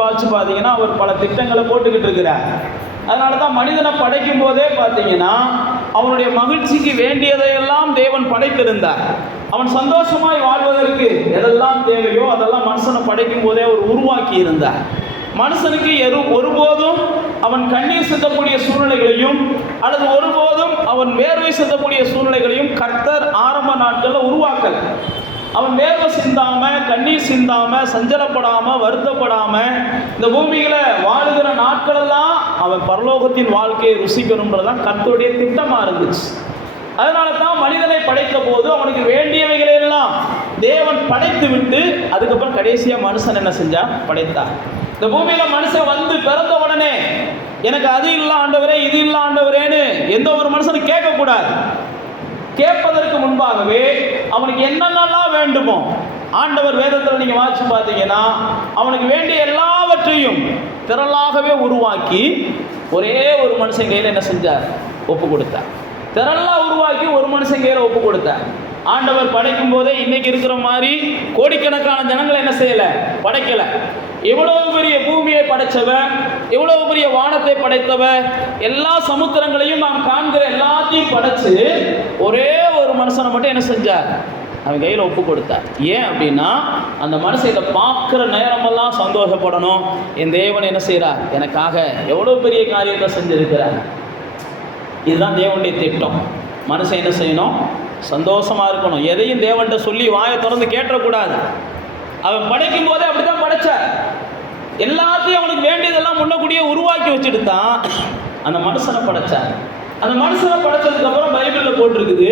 நீங்கள் வாசிச்சு பார்த்தீங்கன்னா அவர் பல திட்டங்களை போட்டுக்கிட்டு இருக்கிறார். அதனால தான் மனிதனை படைக்கும் போதே பார்த்தீங்கன்னா அவனுடைய மகிழ்ச்சிக்கு வேண்டியதையெல்லாம் தேவன் படைத்திருந்தார். அவன் சந்தோஷமாய் வாழ்வதற்கு எதெல்லாம் தேவையோ அதெல்லாம் மனுஷனை படைக்கும் போதே அவர் உருவாக்கி இருந்தார். மனுஷனுக்கு ஒருபோதும் அவன் கண்ணீர் சிந்தக்கூடிய சூழ்நிலைகளையும் அல்லது ஒருபோதும் அவன் வேர்வை சிந்தக்கூடிய சூழ்நிலைகளையும் கர்த்தர் ஆரம்ப நாட்களில் உருவாக்கல. அவன் வேர்வை சிந்தாம, கண்ணீர் சிந்தாம, சஞ்சலப்படாம, வருத்தப்படாம இந்த பூமியில வாழுகிற நாட்களெல்லாம் அவன் பரலோகத்தின் வாழ்க்கையை ருசிக்கணும்ன்றதான் கர்த்தருடைய திட்டமா இருந்துச்சு. அதனால தான் மனிதனை படைத்த போது அவனுக்கு வேண்டியவைகளை எல்லாம் தேவன் படைத்து விட்டு அதுக்கப்புறம் கடைசியா மனுஷன் என்ன செஞ்சா படைத்தான். இந்த பூமியில மனுஷன் வந்து பிறந்த உடனே எனக்கு அது இல்லை ஆண்டவரே, இது இல்லை ஆண்டவரேன்னு எந்த ஒரு மனுஷனும் கேட்கக்கூடாது. கேட்பதற்கு முன்பாகவே அவனுக்கு என்னென்னலாம் வேண்டுமோ ஆண்டவர் வேதத்தில் நீங்க வாசிச்சு பார்த்தீங்கன்னா அவனுக்கு வேண்டிய எல்லாவற்றையும் திரளாகவே உருவாக்கி ஒரே ஒரு மனுஷன் கையில் என்ன செஞ்சார்? ஒப்பு கொடுத்தார். திரளா உருவாக்கி ஒரு மனுஷன் கையில் ஒப்பு கொடுத்தார். ஆண்டவர் படைக்கும் போதே இன்னைக்கு இருக்கிற மாதிரி கோடிக்கணக்கான ஜனங்களை என்ன செய்யல? படைக்கல. எவ்வளவு பெரிய பூமியை படைச்சவ, எவ்வளவு பெரிய வானத்தை படைத்தவ, எல்லா சமுத்திரங்களையும் நாம் காண்கிற எல்லாத்தையும் படைச்சு ஒரே ஒரு மனுஷனை மட்டும் என்ன செஞ்சார்? அவன் கையில் ஒப்பு கொடுத்தார். ஏன் அப்படின்னா அந்த மனுஷன் இதை பார்க்குற நேரமெல்லாம் சந்தோஷப்படணும். என் தேவன் என்ன செய்கிறார்? எனக்காக எவ்வளோ பெரிய காரியத்தை செஞ்சிருக்கிறார். இதுதான் தேவனுடைய திட்டம். மனுஷன் என்ன செய்யணும்? சந்தோஷமா இருக்கணும். எதையும் தேவன்கிட்ட சொல்லி வாயை திறந்து கேட்டக்கூடாது. அவன் படைக்கும் போதே அப்படித்தான் படைச்சார். எல்லாத்தையும் அவனுக்கு வேண்டியதெல்லாம் முன்னக்கூடியே உருவாக்கி வச்சுட்டு தான் அந்த மனுஷனை படைச்சார். அந்த மனுஷனை படைச்சதுக்கு அப்புறம் பைபிளில் போட்டிருக்குது,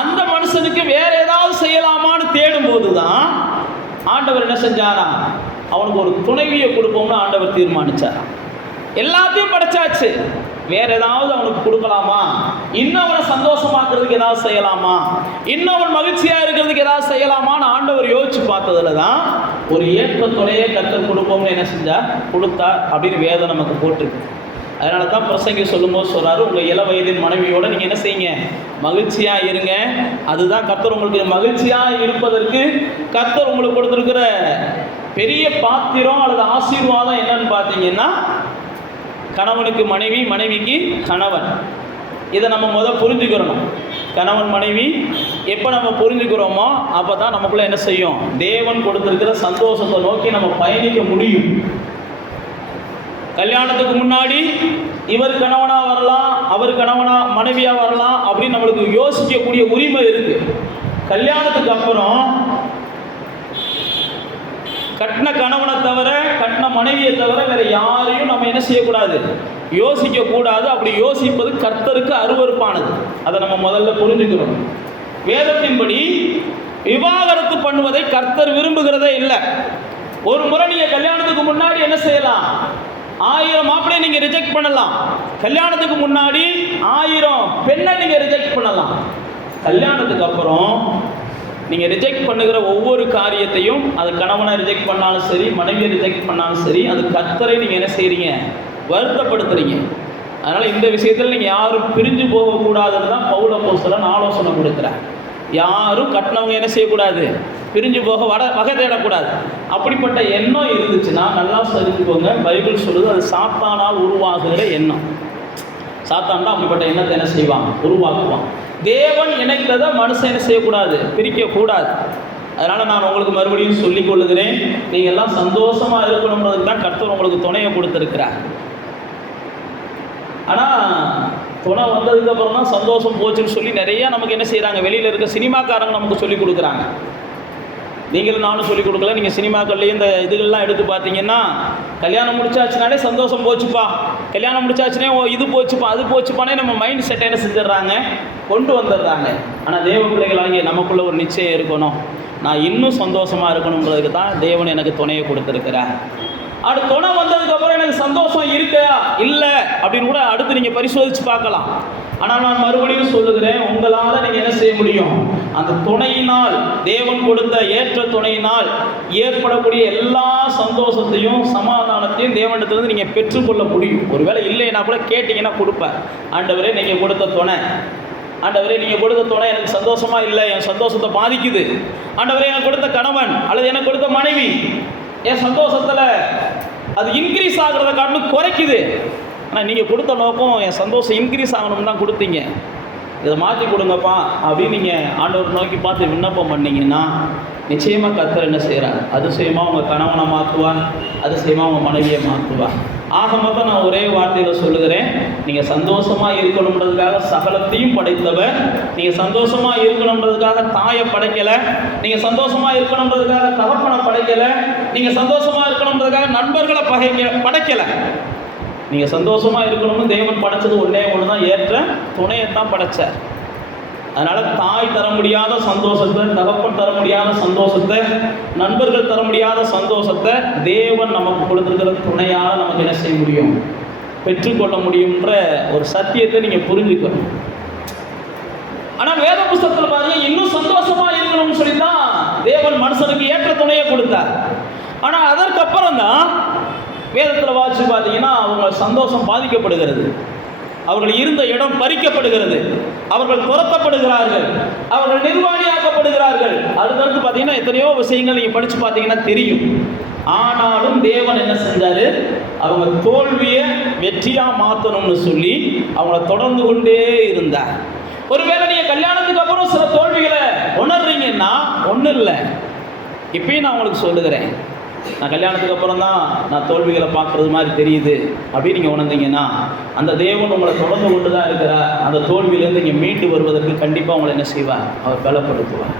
அந்த மனுஷனுக்கு வேற ஏதாவது செய்யலாமான்னு தேடும் போதுதான் ஆண்டவர் என்ன செஞ்சாரா? அவனுக்கு ஒரு துணைவியை கொடுப்போம்னு ஆண்டவர் தீர்மானிச்சார். எல்லாத்தையும் படைச்சாச்சு, வேற ஏதாவது அவனுக்கு கொடுக்கலாமா, இன்னும் அவனை சந்தோஷமாக்குறதுக்கு ஏதாவது செய்யலாமா, இன்னும் அவன் மகிழ்ச்சியா இருக்கிறதுக்கு ஏதாவது செய்யலாமான்னு ஆண்டவர் யோசிச்சு பார்த்ததுல தான் ஒரு ஏற்ற துணையை கர்த்தர் கொடுப்போம்னு என்ன செஞ்சார்? கொடுத்தார் அப்படின்னு வேதம் நமக்கு போட்டிருக்கு. அதனால தான் பிரசங்கி சொல்லும்போது சொல்றாரு, உங்க இள வயதின் மனைவியோட நீங்க என்ன செய்யுங்க? மகிழ்ச்சியா இருங்க. அதுதான் கர்த்தர் உங்களுக்கு மகிழ்ச்சியா இருப்பதற்கு கர்த்தர் உங்களுக்கு கொடுத்திருக்கிற பெரிய பாத்திரம் அல்லது ஆசீர்வாதம் என்னன்னு பார்த்தீங்கன்னா கணவனுக்கு மனைவி, மனைவிக்கு கணவன். இதை நம்ம புரிஞ்சுக்கிறணும். கணவன் மனைவி எப்போ நம்ம புரிஞ்சுக்கிறோமோ அப்போ தான் நமக்குள்ள என்ன செய்யும்? தேவன் கொடுத்திருக்கிற சந்தோஷத்தை நோக்கி நம்ம பயணிக்க முடியும். கல்யாணத்துக்கு முன்னாடி இவர் கணவனா வரலாம், அவர் கணவனா மனைவியா வரலாம் அப்படின்னு நம்மளுக்கு யோசிக்கக்கூடிய உரிமை இருக்கு. கல்யாணத்துக்கு அப்புறம் கட்டின கணவனை தவிர, கட்டின மனைவியை தவிர வேற யாரையும் நம்ம என்ன செய்யக்கூடாது? யோசிக்க கூடாது. அப்படி யோசிப்பது கர்த்தருக்கு அருவருப்பானது. அதை நம்ம முதல்ல புரிஞ்சுக்கிறோம். வேதத்தின்படி விவாகரத்து பண்ணுவதை கர்த்தர் விரும்புகிறதே இல்லை. ஒரு முறை நீங்க கல்யாணத்துக்கு முன்னாடி என்ன செய்யலாம்? 1000 மாப்பிள்ளையை நீங்க ரிஜெக்ட் பண்ணலாம். கல்யாணத்துக்கு முன்னாடி 1000 பெண்ணை நீங்க ரிஜெக்ட் பண்ணலாம். கல்யாணத்துக்கு அப்புறம் நீங்க ரிஜெக்ட் பண்ணுகிற ஒவ்வொரு காரியத்தையும், அது கணவனை ரிஜெக்ட் பண்ணாலும் சரி, மனைவியை ரிஜெக்ட் பண்ணாலும் சரி, அது கர்த்தரை நீங்க என்ன செய்றீங்க? வருத்தப்படுத்துறீங்க. அதனால இந்த விஷயத்தில் நீங்க யாரும் பிரிஞ்சு போகக்கூடாதுன்னு தான் பவுல் அப்போஸ்தலன் ஆலோசனை கொடுக்குறார். யாரும் கட்டினவங்க என்ன செய்யக்கூடாது? பிரிஞ்சு போக வகை தேடக்கூடாது. அப்படிப்பட்ட எண்ணம் இருந்துச்சுன்னா நல்லா தெரிஞ்சுக்கோங்க, பைபிள் சொல்லுது அது சாத்தானால் உருவாகுகிற எண்ணம். சாத்தான் தான் அப்படிப்பட்ட எண்ணத்தை என்ன செய்வான்? உருவாக்குவான். தேவன் இணைத்ததை மனுஷன் என்ன செய்யக்கூடாது? பிரிக்கக்கூடாது. அதனால நான் உங்களுக்கு மறுபடியும் சொல்லிக் கொள்ளுகிறேன், நீங்க எல்லாம் சந்தோஷமா இருக்கணும்ன்றதுக்கு தான் கர்த்தர் உங்களுக்கு துணையை கொடுத்திருக்கிறார். ஆனா துணை வந்ததுக்கு அப்புறம் தான் சந்தோஷம் போச்சுன்னு சொல்லி நிறைய நமக்கு என்ன செய்யறாங்க? வெளியில இருக்க சினிமாக்காரங்க நமக்கு சொல்லி கொடுக்குறாங்க. நீங்களும் நானும் சொல்லிக் கொடுக்கல. நீங்கள் சினிமாக்கள்லேயும் இந்த இதுகள்லாம் எடுத்து பார்த்தீங்கன்னா, கல்யாணம் முடிச்சாச்சுனாலே சந்தோஷம் போச்சுப்பா, கல்யாணம் முடிச்சாச்சுனே இது போச்சுப்பா, அது போச்சுப்பானே நம்ம மைண்ட் செட்டை என்ன செஞ்சிடறாங்க? கொண்டு வந்துடுறாங்க. ஆனால் தேவ பிள்ளைகளாகிய நமக்குள்ள ஒரு நிச்சயம் இருக்கணும். நான் இன்னும் சந்தோஷமாக இருக்கணுங்கிறதுக்கு தான் தேவன் எனக்கு துணையை கொடுத்துருக்கிறார். அது துணை வந்ததுக்கப்புறம் எனக்கு சந்தோஷம் இருக்கா இல்லை அப்படின்னு கூட அடுத்து நீங்கள் பரிசோதித்து பார்க்கலாம். ஆனால் நான் மறுபடியும் சொல்லுகிறேன், உங்களால் நீங்கள் என்ன செய்ய முடியும்? அந்த துணையினால், தேவன் கொடுத்த ஏற்ற துணையினால் ஏற்படக்கூடிய எல்லா சந்தோஷத்தையும் சமாதானத்தையும் தேவனிடத்திலிருந்து நீங்கள் பெற்றுக்கொள்ள முடியும். ஒருவேளை இல்லைன்னா கூட கேட்டிங்கன்னா கொடுப்பேன். ஆண்டவரே நீங்கள் கொடுத்த துணை, ஆண்டவரே நீங்கள் கொடுத்த துணை எனக்கு சந்தோஷமா இல்லை, என் சந்தோஷத்தை பாதிக்குது. ஆண்டவரே எனக்கு கொடுத்த கணவன் அல்லது எனக்கு கொடுத்த மனைவி என் சந்தோஷத்தில் அது இன்க்ரீஸ் ஆகிறத காட்டிலும் குறைக்குது. ஆனால் நீங்கள் கொடுத்த நோக்கம் என் சந்தோஷம் இன்க்ரீஸ் ஆகணும்னு தான் கொடுத்தீங்க. இதை மாற்றி கொடுங்கப்பா அப்படின்னு நீங்கள் ஆண்டவர் நோக்கி பார்த்து விண்ணப்பம் பண்ணிங்கன்னா நிச்சயமாக கர்த்தர் என்ன செய்கிறார்? அதிசயமாக உங்கள் கணவனை மாற்றுவார், அதிசயமாக உங்கள் மனைவியை மாற்றுவார். ஆக மொத்தம் நான் ஒரே வார்த்தையில் சொல்லுகிறேன், நீங்கள் சந்தோஷமாக இருக்கணுன்றதுக்காக சகலத்தையும் படைத்தவர். நீங்கள் சந்தோஷமாக இருக்கணுன்றதுக்காக தாயை படைக்கலை, நீங்கள் சந்தோஷமாக இருக்கணுன்றதுக்காக தகப்பனை படைக்கலை, நீங்கள் சந்தோஷமாக இருக்கணுன்றதுக்காக நண்பர்களை படைக்கலை. நீங்கள் சந்தோஷமாக இருக்கணும்னு தேவன் படைச்சது ஒன்றே ஒன்று தான், ஏற்ற துணையைத்தான் படைச்சார். அதனால் தாய் தர முடியாத சந்தோஷத்தை, தகப்பன் தர முடியாத சந்தோஷத்தை, நண்பர்கள் தர முடியாத சந்தோஷத்தை தேவன் நமக்கு கொடுத்துருக்கிற துணையால் நமக்கு என்ன செய்ய முடியும்? பெற்றுக்கொள்ள முடியுன்ற ஒரு சத்தியத்தை நீங்கள் புரிஞ்சுக்கணும். ஆனால் வேத புஸ்தகத்தில் பாருங்க, இன்னும் சந்தோஷமாக இருக்கணும்னு சொல்லி தான் தேவன் மனுஷனுக்கு ஏற்ற துணையை கொடுத்தார். ஆனால் அதற்கப்புறம் தான் வேதத்தில் வாசித்து பார்த்தீங்கன்னா அவங்க சந்தோஷம் பாதிக்கப்படுகிறது, அவர்கள் இருந்த இடம் பறிக்கப்படுகிறது, அவர்கள் துரத்தப்படுகிறார்கள், அவர்கள் நிர்வாணியாக்கப்படுகிறார்கள். அடுத்தடுத்து பார்த்தீங்கன்னா எத்தனையோ விஷயங்கள் நீங்கள் படித்து பார்த்தீங்கன்னா தெரியும். ஆனாலும் தேவன் என்ன செஞ்சார்? அவங்க தோல்வியை வெற்றியாக மாற்றணும்னு சொல்லி அவங்கள தொடர்ந்து கொண்டே இருந்தார். ஒருவேளை நீங்கள் கல்யாணத்துக்கு அப்புறம் சில தோல்விகளை உணர்றீங்கன்னா ஒன்றும் இல்லை, இப்பயும் நான் உங்களுக்கு சொல்லுகிறேன், நான் கல்யாணத்துக்கு அப்புறம் தான் நான் தோல்விகளை பார்க்குறது மாதிரி தெரியுது அப்படின்னு நீங்கள் உணர்ந்தீங்கன்னா அந்த தேவன் உங்களை தொடர்ந்து கொண்டு தான் இருக்கிறார். அந்த தோல்வியிலேருந்து நீங்கள் மீண்டு வருவதற்கு கண்டிப்பாக உங்களை என்ன செய்வார்? அவர் பலப்படுத்துவார்.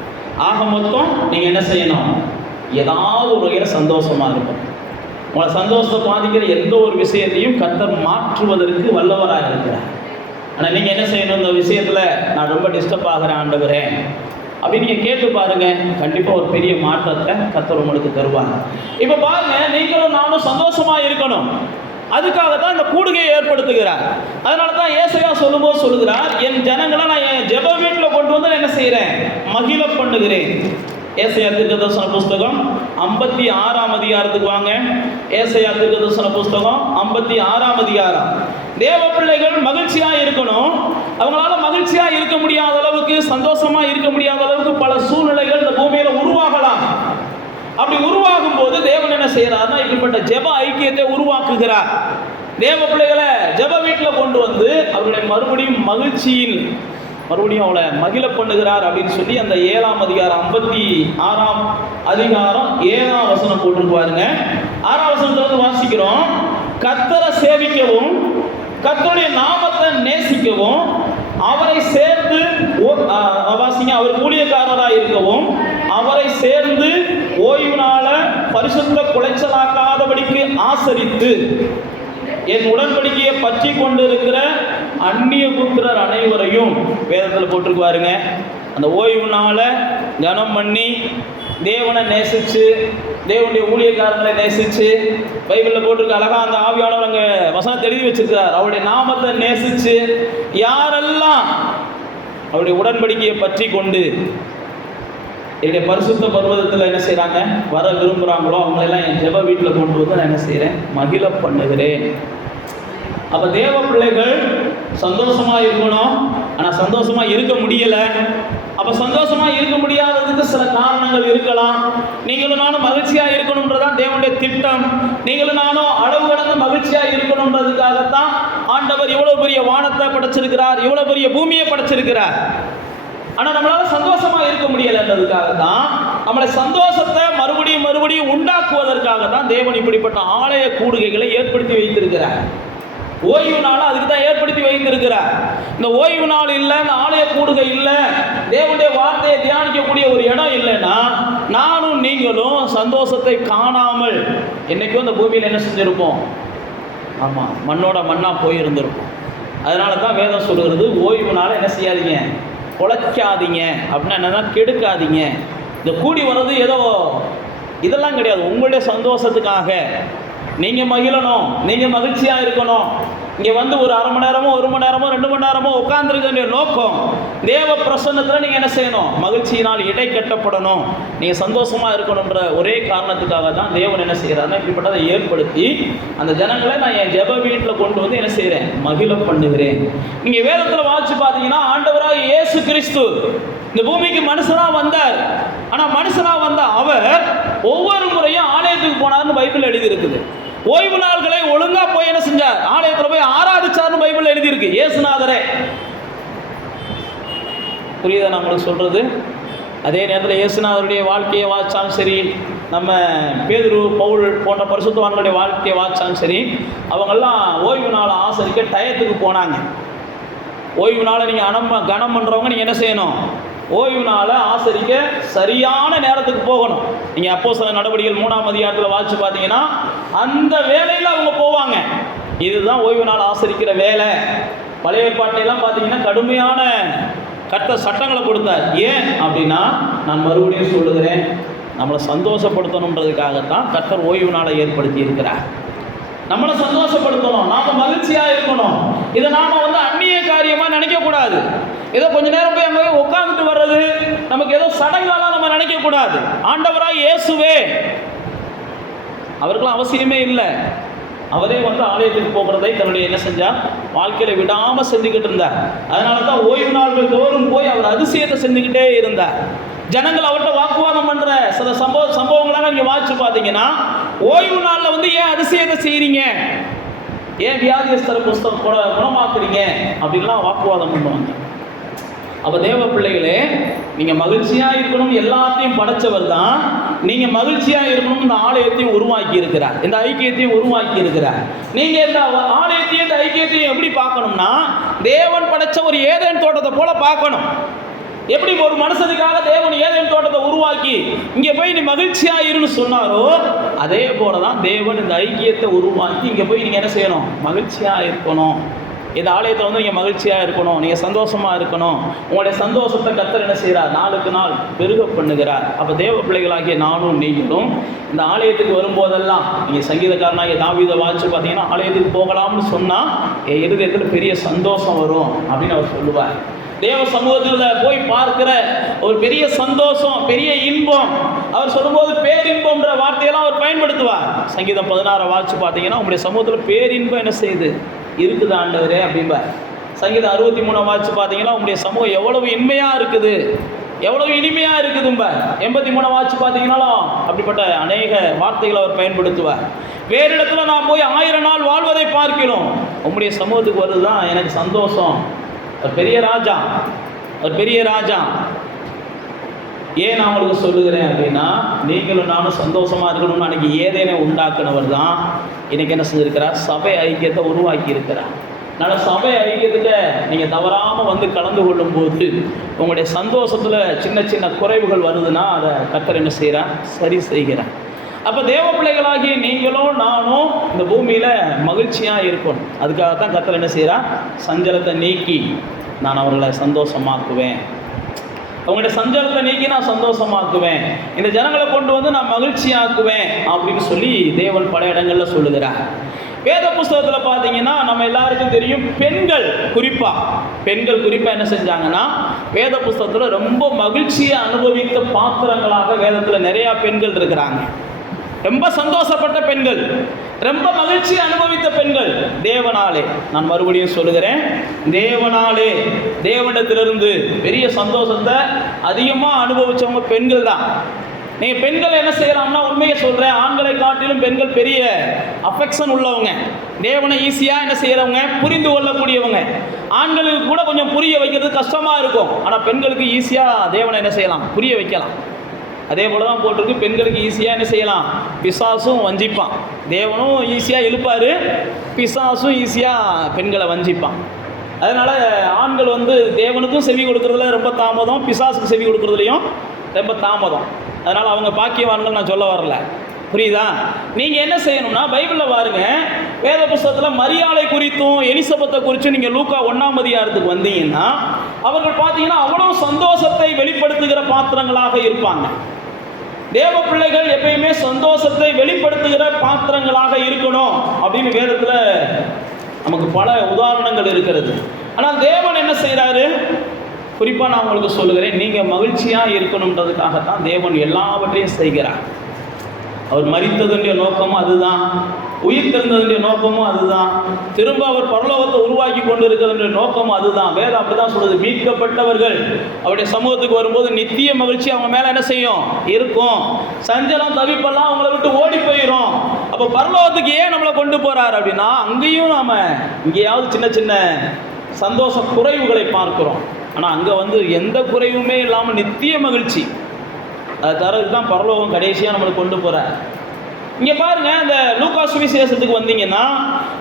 ஆக மொத்தம் நீங்கள் என்ன செய்யணும்? ஏதாவது ஒரு வகையில் சந்தோஷமாக இருக்கும். உங்களை சந்தோஷத்தை பாதிக்கிற எந்த ஒரு விஷயத்தையும் கர்த்தர் மாற்றுவதற்கு வல்லவராக இருக்கிறார். ஆனால் நீங்கள் என்ன செய்யணும்? இந்த விஷயத்தில் நான் ரொம்ப டிஸ்டர்ப் ஆகிறேன் ஆண்டவரே அப்படின்னு நீங்கள் கேட்டு பாருங்கள், கண்டிப்பாக ஒரு பெரிய மாற்றத்தை கர்த்தர் உங்களுக்கு தருவாங்க. இப்போ பாருங்கள், நீங்களும் நானும் சந்தோஷமாக இருக்கணும், அதுக்காக தான் இந்த கூடுகையை ஏற்படுத்துகிறார். அதனால தான் ஏசாயா சொல்லும்போது சொல்லுகிறார், என் ஜனங்களை நான் என் ஜெப வீட்டில் கொண்டு வந்து என்ன செய்கிறேன்? மகிழ பண்ணுகிறேன். ஏசாயா தீர்க்கதரிசன புஸ்தகம் 56ஆம் அதிகாரத்துக்கு வாங்க. ஏசாயா தீர்க்கதரிசன புஸ்தகம் 56ஆம் அதிகாரம். தேவ பிள்ளைகள் மகிழ்ச்சியாக இருக்கணும். அவங்களால மகிழ்ச்சியாக இருக்க முடியாத அளவுக்கு, சந்தோஷமாக இருக்க முடியாத அளவுக்கு பல சூழ்நிலைகள் இந்த பூமியில் உருவாகலாம். அப்படி உருவாகும் போது தேவன் என்ன செய்யறாருன்னா இப்படிப்பட்ட ஜெப ஐக்கியத்தை உருவாக்குகிறார். தேவ பிள்ளைகளை ஜெப வீட்டில் கொண்டு வந்து அவர்களை மறுபடியும் மறுபடியும் அவளை மகிழ பண்ணுகிறார் அப்படின்னு சொல்லி அந்த 7ஆம் அதிகாரம் 56ஆம் அதிகாரம் 7ஆம் வசனம் போட்டிருப்பாருங்க. 6ஆம் வசனத்திலிருந்து வாசிக்கிறோம். கர்த்தரை சேவிக்கவும் கர்த்தருடைய நாமத்தை நேசிக்கவும் அவரை சேர்ந்து வாசிங்க, அவர் ஊழியக்காரராக இருக்கவும் அவரை சேர்ந்து ஓய்வு நாள பரிசுத்த குலைச்சலாக்காதபடிக்கு ஆசரித்து என் உடன்படிக்கையை பற்றி கொண்டிருக்கிற அந்நிய புத்திரர் அனைவரையும் வேதத்தில் போட்டிருக்குவாருங்க. அந்த ஓய்வு நாளை கனம் பண்ணி தேவனை நேசித்து, தேவனுடைய ஊழியக்காரங்களை நேசித்து, பைபிளில் போட்டிருக்க அழகாக அந்த ஆவியானவர் அங்கே வசனத்தை எழுதி வச்சிருக்கிறார். அவருடைய நாமத்தை நேசித்து யாரெல்லாம் அவருடைய உடன்படிக்கையை பற்றி கொண்டு என்னுடைய பரிசுத்த பர்வதத்தில் என்ன செய்கிறாங்க, வர விரும்புகிறாங்களோ அவங்களெல்லாம் என் ஜெப வீட்டில் கொண்டு வந்து நான் என்ன செய்கிறேன்? மகிழ பண்ணுகிறேன். அப்போ தேவ பிள்ளைகள் சந்தோஷமாக இருக்கணும், ஆனால் சந்தோஷமாக இருக்க முடியலை. அப்போ சந்தோஷமாக இருக்க முடியாததுக்கு சில காரணங்கள் இருக்கலாம். நீங்களும் நானும் மகிழ்ச்சியாக இருக்கணுன்றதான் தேவனுடைய திட்டம். நீங்களும் நானும் அளவு கடந்து மகிழ்ச்சியாக இருக்கணுன்றதுக்காகத்தான் ஆண்டவர் இவ்வளோ பெரிய வானத்தை படைச்சிருக்கிறார், இவ்வளோ பெரிய பூமியை படைச்சிருக்கிறார். ஆனால் நம்மளால சந்தோஷமாக இருக்க முடியலைன்றதுக்காக தான், நம்மளை சந்தோஷத்தை மறுபடியும் உண்டாக்குவதற்காக தான் தேவன் இப்படிப்பட்ட ஆலய கூடுகைகளை ஏற்படுத்தி வைத்திருக்கிறார். ஓய்வு நாள் அதுக்கு தான் ஏற்படுத்தி வைத்திருக்கிறார். இந்த ஓய்வு நாள் இல்லை, இந்த ஆலய கூடுகை இல்லை, தேவனுடைய வார்த்தையை தியானிக்கக்கூடிய ஒரு இடம் இல்லைன்னா நானும் நீங்களும் சந்தோஷத்தை காணாமல் என்னைக்கும் இந்த பூமியில் என்ன செஞ்சிருப்போம்? ஆமாம், மண்ணோட மண்ணாக போயிருந்திருப்போம். அதனால தான் வேதம் சொல்கிறது, ஓய்வு நாள் என்ன செய்யாதீங்க? குலைக்காதீங்க. அப்படின்னா என்னன்னா கெடுக்காதீங்க. இந்த கூடி வர்றது ஏதோ இதெல்லாம் கிடையாது, உங்களுடைய சந்தோஷத்துக்காக. நீங்கள் மகிழணும், நீங்கள் மகிழ்ச்சியாக இருக்கணும். இங்கே வந்து ஒரு அரை மணி நேரமோ 1 மணி நேரமோ 2 மணி நேரமோ உட்கார்ந்துருக்க நோக்கம் தேவ பிரசன்னத்தில் நீங்கள் என்ன செய்யணும்? மகிழ்ச்சியினால் இடை கட்டப்படணும், நீங்கள் சந்தோஷமாக இருக்கணுன்ற ஒரே காரணத்துக்காக தான் தேவன் என்ன செய்கிறாருன்னா இப்படிப்பட்டதை ஏற்படுத்தி அந்த ஜனங்களை நான் என் ஜெப வீட்டில் கொண்டு வந்து என்ன செய்கிறேன்? மகிழ பண்ணுகிறேன். நீங்கள் வேதத்தில் வாசிச்சு பார்த்தீங்கன்னா ஆண்டவராக இயேசு கிறிஸ்து இந்த பூமிக்கு மனுஷனாக வந்தார். ஆனால் மனுஷனாக வந்த அவர் ஒவ்வொரு முறையும் ஆலயத்துக்கு போனார்னு பைபிள் எழுதி இருக்குது. ஓய்வு புரியுதா நான் உங்களுக்கு சொல்கிறது? அதே நேரத்தில் இயேசுநாதருடைய வாழ்க்கையை வாய்ச்சாலும் சரி, நம்ம பேதுரு, பவுல் போன்ற பரிசுத்தவான்களுடைய வாழ்க்கையை வாய்ச்சாலும் சரி, அவங்கெல்லாம் ஓய்வு நாளை ஆசரிக்க டயத்துக்கு போனாங்க. ஓய்வு நாளை நீங்கள் கனம் பண்ணுறவங்க நீங்கள் என்ன செய்யணும்? ஓய்வு நாளை ஆசரிக்க சரியான நேரத்துக்கு போகணும். நீங்கள் அப்போஸ்தலர் நடவடிக்கைகள் 3ஆம் அதிகாரத்தில் வாசித்து பார்த்தீங்கன்னா அந்த வேலையில் அவங்க போவாங்க. இதுதான் ஓய்வு நாள் ஆசரிக்கிற வேலை. பழைய ஏற்பாட்டையெல்லாம் பார்த்தீங்கன்னா கடுமையான கர்த்தர் சட்டங்களை கொடுத்தார். ஏன் அப்படின்னா, நான் மறுபடியும் சொல்லுகிறேன், நம்மளை சந்தோஷப்படுத்தணுன்றதுக்காகத்தான் கர்த்தர் ஓய்வு நாளை ஏற்படுத்தி இருக்கிறார். நம்மளை சந்தோஷப்படுத்தணும், நாம் மகிழ்ச்சியாக இருக்கணும். இதை நாம் அந்நிய காரியமாக நினைக்கக்கூடாது. ஏதோ கொஞ்ச நேரம் போய் அங்கே உட்காந்துட்டு வர்றது நமக்கு ஏதோ சடங்காலாம் நம்ம நினைக்கக்கூடாது. ஆண்டவராய் இயேசுவே, அவருக்கெல்லாம் அவசியமே இல்லை. அவரே ஆலயத்துக்கு போகிறதை தன்னுடைய என்ன செஞ்சார்? வாழ்க்கையில் விடாமல் செஞ்சுக்கிட்டு இருந்தார். அதனால தான் ஓய்வு நாள்கள் தோறும் போய் அவர் அதிசயத்தை செஞ்சுக்கிட்டே இருந்தார். ஜனங்கள் அவர்கிட்ட வாக்குவாதம் பண்ணுற சில சம்பவங்களாக நீங்கள் வாசிச்சு பார்த்தீங்கன்னா, ஓய்வு நாளில் ஏன் அதிசயத்தை செய்கிறீங்க, ஏன் வியாதியஸ்தர புஸ்தகம் குணமாக்குறீங்க அப்படின்லாம் வாக்குவாதம் பண்ணுவாங்க. அப்போ தேவ பிள்ளைகளே, நீங்கள் மகிழ்ச்சியாக இருக்கணும், எல்லாத்தையும் படைச்சவர் தான். நீங்கள் மகிழ்ச்சியாக இருக்கணும், இந்த ஆலயத்தையும் உருவாக்கி இருக்கிறார், இந்த ஐக்கியத்தையும் உருவாக்கி இருக்கிறார். நீங்கள் இந்த ஆலயத்தையும் இந்த ஐக்கியத்தையும் எப்படி பார்க்கணும்னா, தேவன் படைச்ச ஒரு ஏதேன் தோட்டத்தை போல பார்க்கணும். எப்படி ஒரு மனுஷனுக்காக தேவன் ஏதேன் தோட்டத்தை உருவாக்கி இங்கே போய் நீ மகிழ்ச்சியாக இருன்னு சொன்னாரோ, அதே போல தான் தேவன் இந்த ஐக்கியத்தை உருவாக்கி இங்கே போய் நீங்கள் என்ன செய்யணும்? மகிழ்ச்சியாக இருக்கணும். இந்த ஆலயத்தில் நீங்கள் மகிழ்ச்சியாக இருக்கணும், நீங்கள் சந்தோஷமாக இருக்கணும். உங்களுடைய சந்தோஷத்தை கர்த்தர் என்ன செய்கிறார்? நாளுக்கு நாள் பெருக பண்ணுகிறார். அப்போ தேவ பிள்ளைகளாகிய நானும் நீங்களும் இந்த ஆலயத்துக்கு வரும்போதெல்லாம், நீங்கள் சங்கீதக்காரனாகிய தாவீதை வாசித்து பார்த்தீங்கன்னா, ஆலயத்துக்கு போகலாம்னு சொன்னால் என் இருதயத்தில் பெரிய சந்தோஷம் வரும் அப்படின்னு அவர் சொல்லுவார். தேவ சமூகத்தில் போய் பார்க்கிற ஒரு பெரிய சந்தோஷம், பெரிய இன்பம், அவர் சொல்லும்போது பேரின்பம்ன்ற வார்த்தையெல்லாம் அவர் பயன்படுத்துவார். சங்கீதம் 16 வாசித்து பார்த்தீங்கன்னா, உங்களுடைய சமூகத்தில் பேரின்பம் என்ன செய்யுது? இருக்குது ஆண்டவரே அப்படிம்பார். சங்கீதம் 63 வாசித்து பார்த்தீங்கன்னா, உங்களுடைய சமூகம் எவ்வளவு இன்மையாக இருக்குது, எவ்வளவு இனிமையாக இருக்குதும்பார். 83 வாசித்து பார்த்தீங்கன்னாலும் அப்படிப்பட்ட அநேக வார்த்தைகளை அவர் பயன்படுத்துவார். வேறு இடத்துல நான் போய் 1000 நாள் வாழ்வதை பார்க்கிறோம், உங்களுடைய சமூகத்துக்கு வருது தான் எனக்கு சந்தோஷம். ஒரு பெரிய ராஜா, ஒரு பெரிய ராஜா. ஏன் நான் உங்களுக்கு சொல்லுகிறேன் அப்படின்னா, நீங்களும் நானும் சந்தோஷமாக இருக்கணும்னு அன்றைக்கி ஏதேனே உண்டாக்குனவர் தான் இன்றைக்கி என்ன செஞ்சுருக்கிறார்? சபை ஐக்கியத்தை உருவாக்கி இருக்கிறார். அதனால் சபை ஐக்கியத்துக்கு நீங்கள் தவறாமல் கலந்து கொள்ளும்போது உங்களுடைய சந்தோஷத்தில் சின்ன சின்ன குறைவுகள் வருதுன்னா அதை கர்த்தர் என்ன செய்கிறார்? சரி செய்கிறார். அப்போ தேவ பிள்ளைகளாகி நீங்களும் நானும் இந்த பூமியில் மகிழ்ச்சியாக இருக்கணும். அதுக்காகத்தான் கர்த்தர் என்ன செய்கிறார்? சஞ்சலத்தை நீக்கி நான் அவர்களை சந்தோஷமாக்குவேன், அவங்களுடைய சஞ்சலத்தை நீக்கி நான் சந்தோஷமாக்குவேன், இந்த ஜனங்களை கொண்டு நான் மகிழ்ச்சியாக்குவேன் அப்படின்னு சொல்லி தேவன் பல இடங்களில் சொல்லுகிறார். வேத புஸ்தகத்தில் பார்த்தீங்கன்னா, நம்ம எல்லாருக்கும் தெரியும், பெண்கள் குறிப்பாக என்ன செஞ்சாங்கன்னா, வேத புஸ்தகத்தில் ரொம்ப மகிழ்ச்சியை அனுபவித்த பாத்திரங்களாக வேதத்தில் நிறையா பெண்கள் இருக்கிறாங்க. ரொம்ப சந்தோஷப்பட்ட பெண்கள், ரொம்ப மகிழ்ச்சி அனுபவித்த பெண்கள் தேவனாலே. நான் மறுபடியும் சொல்லுகிறேன், தேவனாலே, தேவனிடத்திலிருந்து பெரிய சந்தோஷத்தை அதிகமாக அனுபவித்தவங்க பெண்கள் தான். நீங்கள் பெண்கள் என்ன செய்யலாம்னா, உண்மையை சொல்கிறேன், ஆண்களை காட்டிலும் பெண்கள் பெரிய அஃபெக்ஷன் உள்ளவங்க, தேவனை ஈஸியாக என்ன செய்கிறவங்க? புரிந்து கொள்ளக்கூடியவங்க. ஆண்களுக்கு கூட கொஞ்சம் புரிய வைக்கிறது கஷ்டமாக இருக்கும், ஆனால் பெண்களுக்கு ஈஸியாக தேவனை என்ன செய்யலாம்? புரிய வைக்கலாம். அதே போல தான் போட்டிருக்கு, பெண்களுக்கு ஈஸியாக என்ன செய்யலாம்? பிசாசும் வஞ்சிப்பான், தேவனும் ஈஸியாக இழுப்பார், பிசாசும் ஈஸியாக பெண்களை வஞ்சிப்பான். அதனால் ஆண்கள் தேவனுக்கும் செவி கொடுக்குறதுல ரொம்ப தாமதம், பிசாசுக்கு செவி கொடுக்குறதுலையும் ரொம்ப தாமதம். அதனால் அவங்க பாக்கியவான்கள் நான் சொல்ல வரல, புரியுதா? நீங்கள் என்ன செய்யணும்னா, பைபிளில் பாருங்க, வேத புஸ்தகத்தில் மரியாதை குறித்தும் எலிசபெத்தை குறித்தும் நீங்கள் லூக்கா 1ஆம் அதிகாரத்துக்கு வந்தீங்கன்னா, அவர்கள் பார்த்தீங்கன்னா அவ்வளோ சந்தோஷத்தை வெளிப்படுத்துகிற பாத்திரங்களாக இருப்பாங்க. தேவ பிள்ளைகள் எப்பயுமே சந்தோஷத்தை வெளிப்படுத்துகிற பாத்திரங்களாக இருக்கணும் அப்படின்னு வேதத்தில் நமக்கு பல உதாரணங்கள் இருக்கிறது. ஆனால் தேவன் என்ன செய்கிறாரு? குறிப்பாக நான் உங்களுக்கு சொல்லுகிறேன், நீங்கள் மகிழ்ச்சியாக இருக்கணுன்றதுக்காகத்தான் தேவன் எல்லாவற்றையும் செய்கிறார். அவர் மரித்ததுடைய நோக்கமும் அதுதான், உயிர் தெரிந்ததுடைய நோக்கமும் அதுதான், திரும்ப அவர் பரலோகத்தை உருவாக்கி கொண்டு இருக்கிறதுடைய நோக்கமும் அதுதான். வேதம் அப்படிதான் சொல்லுது, மீட்கப்பட்டவர்கள் அவருடைய சமூகத்துக்கு வரும்போது நித்திய மகிழ்ச்சி அவங்க மேலே என்ன செய்யும்? இருக்கும். சஞ்சலம் தவிப்பெல்லாம் அவங்கள விட்டு ஓடி போயிடும். அப்போ பரலோகத்துக்கு ஏன் நம்மளை கொண்டு போகிறார் அப்படின்னா, அங்கேயும் நாம் இங்கேயாவது சின்ன சின்ன சந்தோஷ குறைவுகளை பார்க்கிறோம். ஆனால் அங்கே வந்து எந்த குறைவுமே இல்லாமல் நித்திய மகிழ்ச்சி. அது தரது தான் பரலோகம் கடைசியாக நம்மளுக்கு கொண்டு போகிறார். இங்கே பாருங்கள், இந்த லூக்கா சுவிசேஷத்துக்கு வந்தீங்கன்னா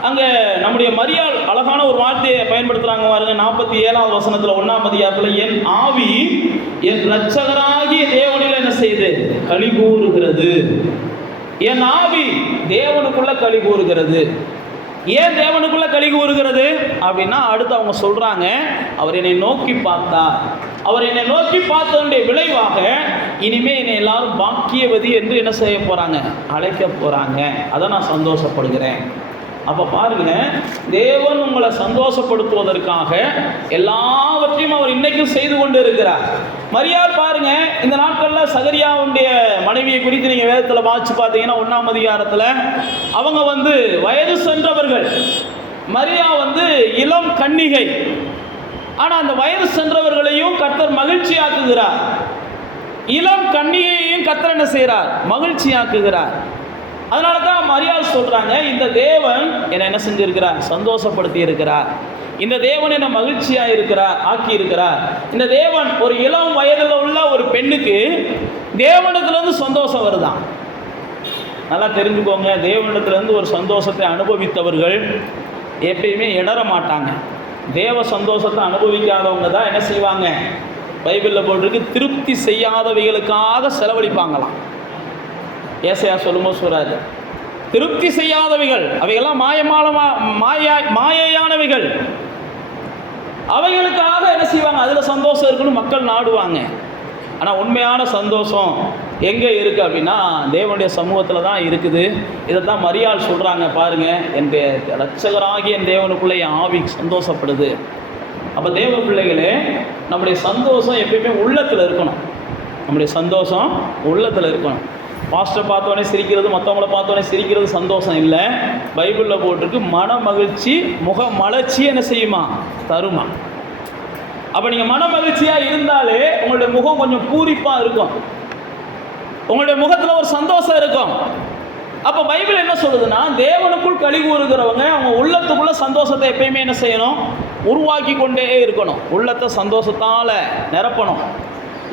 அங்கே நம்முடைய மரியாள் அழகான ஒரு வார்த்தையை பயன்படுத்துகிறாங்க பாருங்க. 47வது வசனத்தில் 1ஆம் அதிகாரத்தில், என் ஆவி என் இரட்சகராகிய தேவனில் என்ன செய்து களி கூறுகிறது. என் ஆவி தேவனுக்குள்ள களி கூறுகிறது. ஏன் தேவனுக்குள்ள களி கூறுகிறது அப்படின்னா, அடுத்து அவங்க சொல்றாங்க, அவர் என்னை நோக்கி பார்த்தார். அவர் என்னை நோக்கி பார்த்ததனுடைய விளைவாக இனிமே என்னை எல்லாரும் பாக்கியவதி என்று என்ன செய்ய போறாங்க, அழைக்க போறாங்க. அதை நான் சந்தோஷப்படுகிறேன். அப்போ பாருங்க, தேவன் உங்களை சந்தோஷப்படுத்துவதற்காக எல்லாவற்றையும் அவர் இன்னைக்கும் செய்து கொண்டு இருக்கிறார். மரியாள் பாருங்க, இந்த நாட்களில் சகரியாவுடைய மனைவியை குறித்து நீங்கள் வேதத்தில் வாசிச்சு பார்த்தீங்கன்னா 1ஆம் அதிகாரத்தில் அவங்க வந்து வயது சென்றவர்கள், மரியா வந்து இளம் கன்னிகை. ஆனால் அந்த வயது சென்றவர்களையும் கர்த்தர் மகிழ்ச்சியாக்குகிறார், இளம் கன்னிகையையும் கர்த்தர் என்ன செய்கிறார், மகிழ்ச்சியாக்குகிறார். அதனால தான் மரியாள் சொல்றாங்க, இந்த தேவன் என்னை என்ன செஞ்சிருக்கிறார், சந்தோஷப்படுத்தி இருக்கிறார். இந்த தேவன் என்னை மகிழ்ச்சியாக இருக்கிறார், ஆக்கி இருக்கிறார். இந்த தேவன் ஒரு இளம் வயதில் உள்ள ஒரு பெண்ணுக்கு தேவனிடத்திலிருந்து சந்தோஷம் வருதான். நல்லா தெரிஞ்சுக்கோங்க, தேவனிடத்திலிருந்து ஒரு சந்தோஷத்தை அனுபவித்தவர்கள் எப்பயுமே இடற மாட்டாங்க. தேவ சந்தோஷத்தை அனுபவிக்காதவங்க தான் என்ன செய்வாங்க, பைபிளில் போட்டிருக்கு, திருப்தி செய்யாதவைகளுக்காக செலவழிப்பாங்களாம். ஏசையா சொல்லும்போது சொல்றாரு, திருப்தி செய்யாதவைகள் அவைகள்லாம் மாயையானவைகள், அவைகளுக்காக என்ன செய்வாங்க, அதில் சந்தோஷம் இருக்குன்னு மக்கள் நாடுவாங்க. ஆனால் உண்மையான சந்தோஷம் எங்கே இருக்குது அப்படின்னா தேவனுடைய சமூகத்தில் தான் இருக்குது. இதை தான் மரியாள் சொல்கிறாங்க பாருங்க, என் இரட்சகராகிய என் தேவனுக்குள்ளே என் ஆவி சந்தோஷப்படுது. அப்போ தேவ பிள்ளைகளே, நம்முடைய சந்தோஷம் எப்பயுமே உள்ளத்தில் இருக்கணும். நம்முடைய சந்தோஷம் உள்ளத்தில் இருக்கணும். பாஸ்டர் பார்த்தோன்னே சிரிக்கிறது, மற்றவங்கள பார்த்தோன்னே சிரிக்கிறது சந்தோஷம் இல்லை. பைபிளில் போட்டிருக்கு, மன மகிழ்ச்சி முக மலர்ச்சி என்ன செய்யுமா, தருமா. அப்போ நீங்கள் மன மகிழ்ச்சியாக இருந்தாலே உங்களுடைய முகம் கொஞ்சம் பூரிப்பாக இருக்கும், உங்களுடைய முகத்தில் ஒரு சந்தோஷம் இருக்கும். அப்போ பைபிள் என்ன சொல்லுதுன்னா, தேவனுக்குள் களி கூறுகிறவங்க அவங்க உள்ளத்துக்குள்ள சந்தோஷத்தை எப்பயுமே என்ன செய்யணும், உருவாக்கி கொண்டே இருக்கணும். உள்ளத்தை சந்தோஷத்தால் நிரப்பணும்.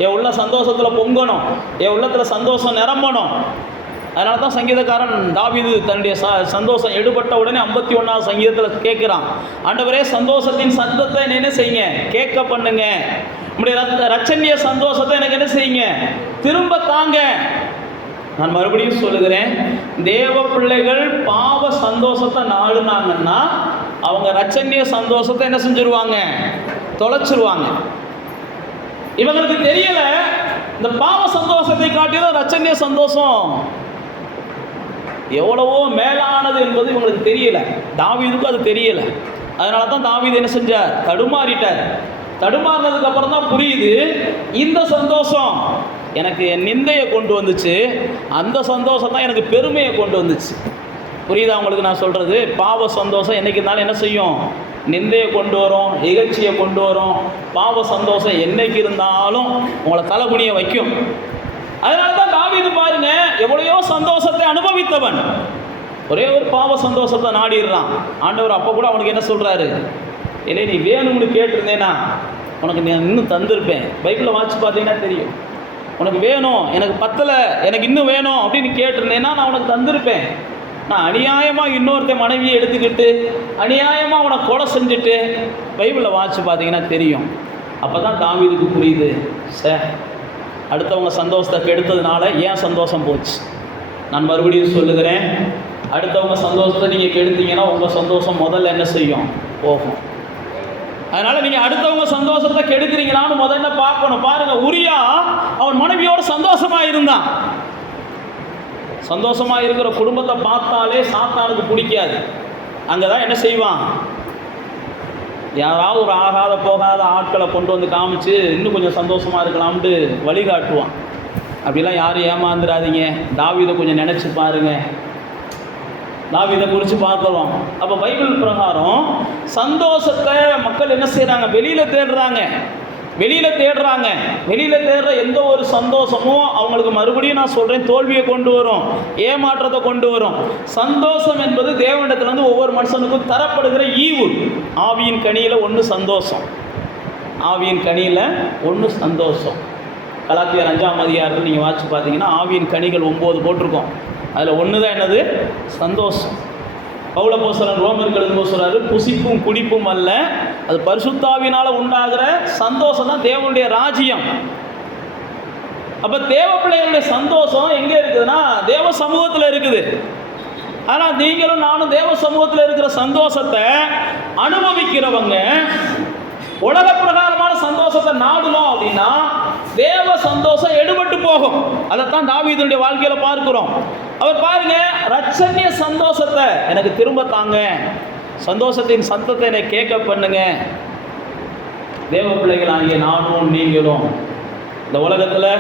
என் உள்ள சந்தோஷத்தில் பொங்கணும், என் உள்ளத்தில் சந்தோஷம் நிரம்பணும். அதனால தான் சங்கீதக்காரன் தாவீது தன்னுடைய சந்தோஷம் எடுபட்ட உடனே 51ஆவது சங்கீதத்தில் கேட்குறான், ஆண்டவரே சந்தோஷத்தின் சத்தத்தை என்ன செய்யுங்க, கேட்க பண்ணுங்க, நம்முடைய ரட்சணிய சந்தோஷத்தை எனக்கு என்ன செய்யுங்க, திரும்ப தாங்க. நான் மறுபடியும் சொல்லுகிறேன், தேவ பிள்ளைகள் பாவ சந்தோஷத்தை நாடுனாங்கன்னா அவங்க ரட்சணிய சந்தோஷத்தை என்ன செஞ்சிருவாங்க, தொலைச்சிருவாங்க. இவங்களுக்கு தெரியல, இந்த பாவ சந்தோஷத்தை காட்டிலும் ரட்சணிய சந்தோஷம் எவ்வளவோ மேலானது என்பது இவங்களுக்கு தெரியல. தாவீதுக்கும் அது தெரியல. அதனால தான் தாவீது என்ன செஞ்சார், தடுமாறிட்டார். தடுமாறினதுக்கு அப்புறம் தான் புரியுது, இந்த சந்தோஷம் எனக்கு என் நிந்தையை கொண்டு வந்துச்சு, அந்த சந்தோஷம் தான் எனக்கு பெருமையை கொண்டு வந்துச்சு. புரியுதா உங்களுக்கு நான் சொல்கிறது? பாவ சந்தோஷம் என்னைக்கு இருந்தாலும் என்ன செய்யும், நிந்தையை கொண்டு வரும், இகழ்ச்சியை கொண்டு வரும். பாவ சந்தோஷம் என்னைக்கு இருந்தாலும் உங்களை தலைகுனிய வைக்கும். அதனால தான் தாவீது பாருங்க, எவ்வளையோ சந்தோஷத்தை அனுபவித்தவன் ஒரே ஒரு பாவ சந்தோஷத்தை நாடிடுறான். ஆண்டவர் அப்போ கூட அவனுக்கு என்ன சொல்கிறாரு, இல்லை நீ வேணும்னு கேட்டிருந்தேனா உனக்கு நான் இன்னும் தந்திருப்பேன். பைபிளில் வாசிச்சு பார்த்தீங்கன்னா தெரியும், உனக்கு வேணும், எனக்கு பத்தலை, எனக்கு இன்னும் வேணும் அப்படின்னு கேட்டிருந்தேன்னா நான் உனக்கு தந்திருப்பேன். நான் அநியாயமாக இன்னொருத்த மனைவியை எடுத்துக்கிட்டு அநியாயமாக அவனை கொலை செஞ்சுட்டு பைபிளில் வாசித்து பார்த்தீங்கன்னா தெரியும். அப்போ தான் தாவீதுக்கு புரியுது, சார் அடுத்தவங்க சந்தோஷத்தை கெடுத்ததுனால ஏன் சந்தோஷம் போச்சு. நான் மறுபடியும் சொல்லுகிறேன், அடுத்தவங்க சந்தோஷத்தை நீங்கள் கெடுத்தீங்கன்னா உங்கள் சந்தோஷம் முதல்ல என்ன செய்யும், போகும். அதனால் நீங்கள் அடுத்தவங்க சந்தோஷத்தை கெடுக்கிறீங்களான்னு முதல்ல பார்க்கணும். பாருங்கள், உரியா அவன் மனைவியோடு சந்தோஷமாக இருந்தான். சந்தோஷமாக இருக்கிற குடும்பத்தை பார்த்தாலே சாத்தானுக்கு பிடிக்காது. அங்கே தான் என்ன செய்வான், யாராவது ஒரு ஆகாத போகாத ஆட்களை கொண்டு வந்து காமிச்சு இன்னும் கொஞ்சம் சந்தோஷமாக இருக்கலாம்னு வழிகாட்டுவான். அப்படிலாம் யாரும் ஏமாந்துடாதீங்க. தாவீதை கொஞ்சம் நினச்சி பாருங்கள், தாவீதை குறித்து பார்க்குறோம். அப்போ பைபிள் பிரகாரம் சந்தோஷத்தை மக்கள் என்ன செய்கிறாங்க, வெளியில் தேடுறாங்க. வெளியில் தேடுற எந்த ஒரு சந்தோஷமும் அவங்களுக்கு மறுபடியும் நான் சொல்கிறேன் தோல்வியை கொண்டு வரும், ஏமாற்றத்தை கொண்டு வரும். சந்தோஷம் என்பது தேவனிடத்துலேருந்து ஒவ்வொரு மனுஷனுக்கும் தரப்படுகிற ஈவு. ஆவியின் கனியில் ஒன்று சந்தோஷம். ஆவியின் கனியில் ஒன்று சந்தோஷம். கலாத்தியர் 5ஆம் அதிகாரத்தில் நீங்கள் வாசித்து பார்த்தீங்கன்னா ஆவியின் கனிகள் 9 போட்டிருக்கோம். அதில் ஒன்று தான் என்னது? சந்தோஷம். பவுலப்போஸ்தலன் ரோமர்களுக்கு சொல்றாரு, புசிப்பும் குடிப்பும் அல்ல, அது பரிசுத்தாவினால் உண்டாகிற சந்தோஷம் தான் தேவனுடைய ராஜ்யம். அப்போ தேவ பிள்ளைகளுடைய சந்தோஷம் எங்கே இருக்குதுன்னா தேவ சமூகத்தில் இருக்குது. ஆனால் நீங்களும் நானும் தேவ சமூகத்தில் இருக்கிற சந்தோஷத்தை அனுபவிக்கிறவங்க உலக பிரகாரமான சந்தோஷத்தை நாடணும் அப்படின்னா தேவ சந்தோஷம் எடுபட்டு போகும். அதைத்தான் தாவீதுடைய வாழ்க்கையில பார்க்கிறோம். அவர் பாருங்க, ரட்சணிய சந்தோஷத்தை எனக்கு திரும்ப தாங்க, சந்தோஷத்தின் சத்தத்தை என்னை கேட்க பண்ணுங்க. தேவ பிள்ளைகளாகிய நானும் நீங்களும் இந்த உலகத்தில்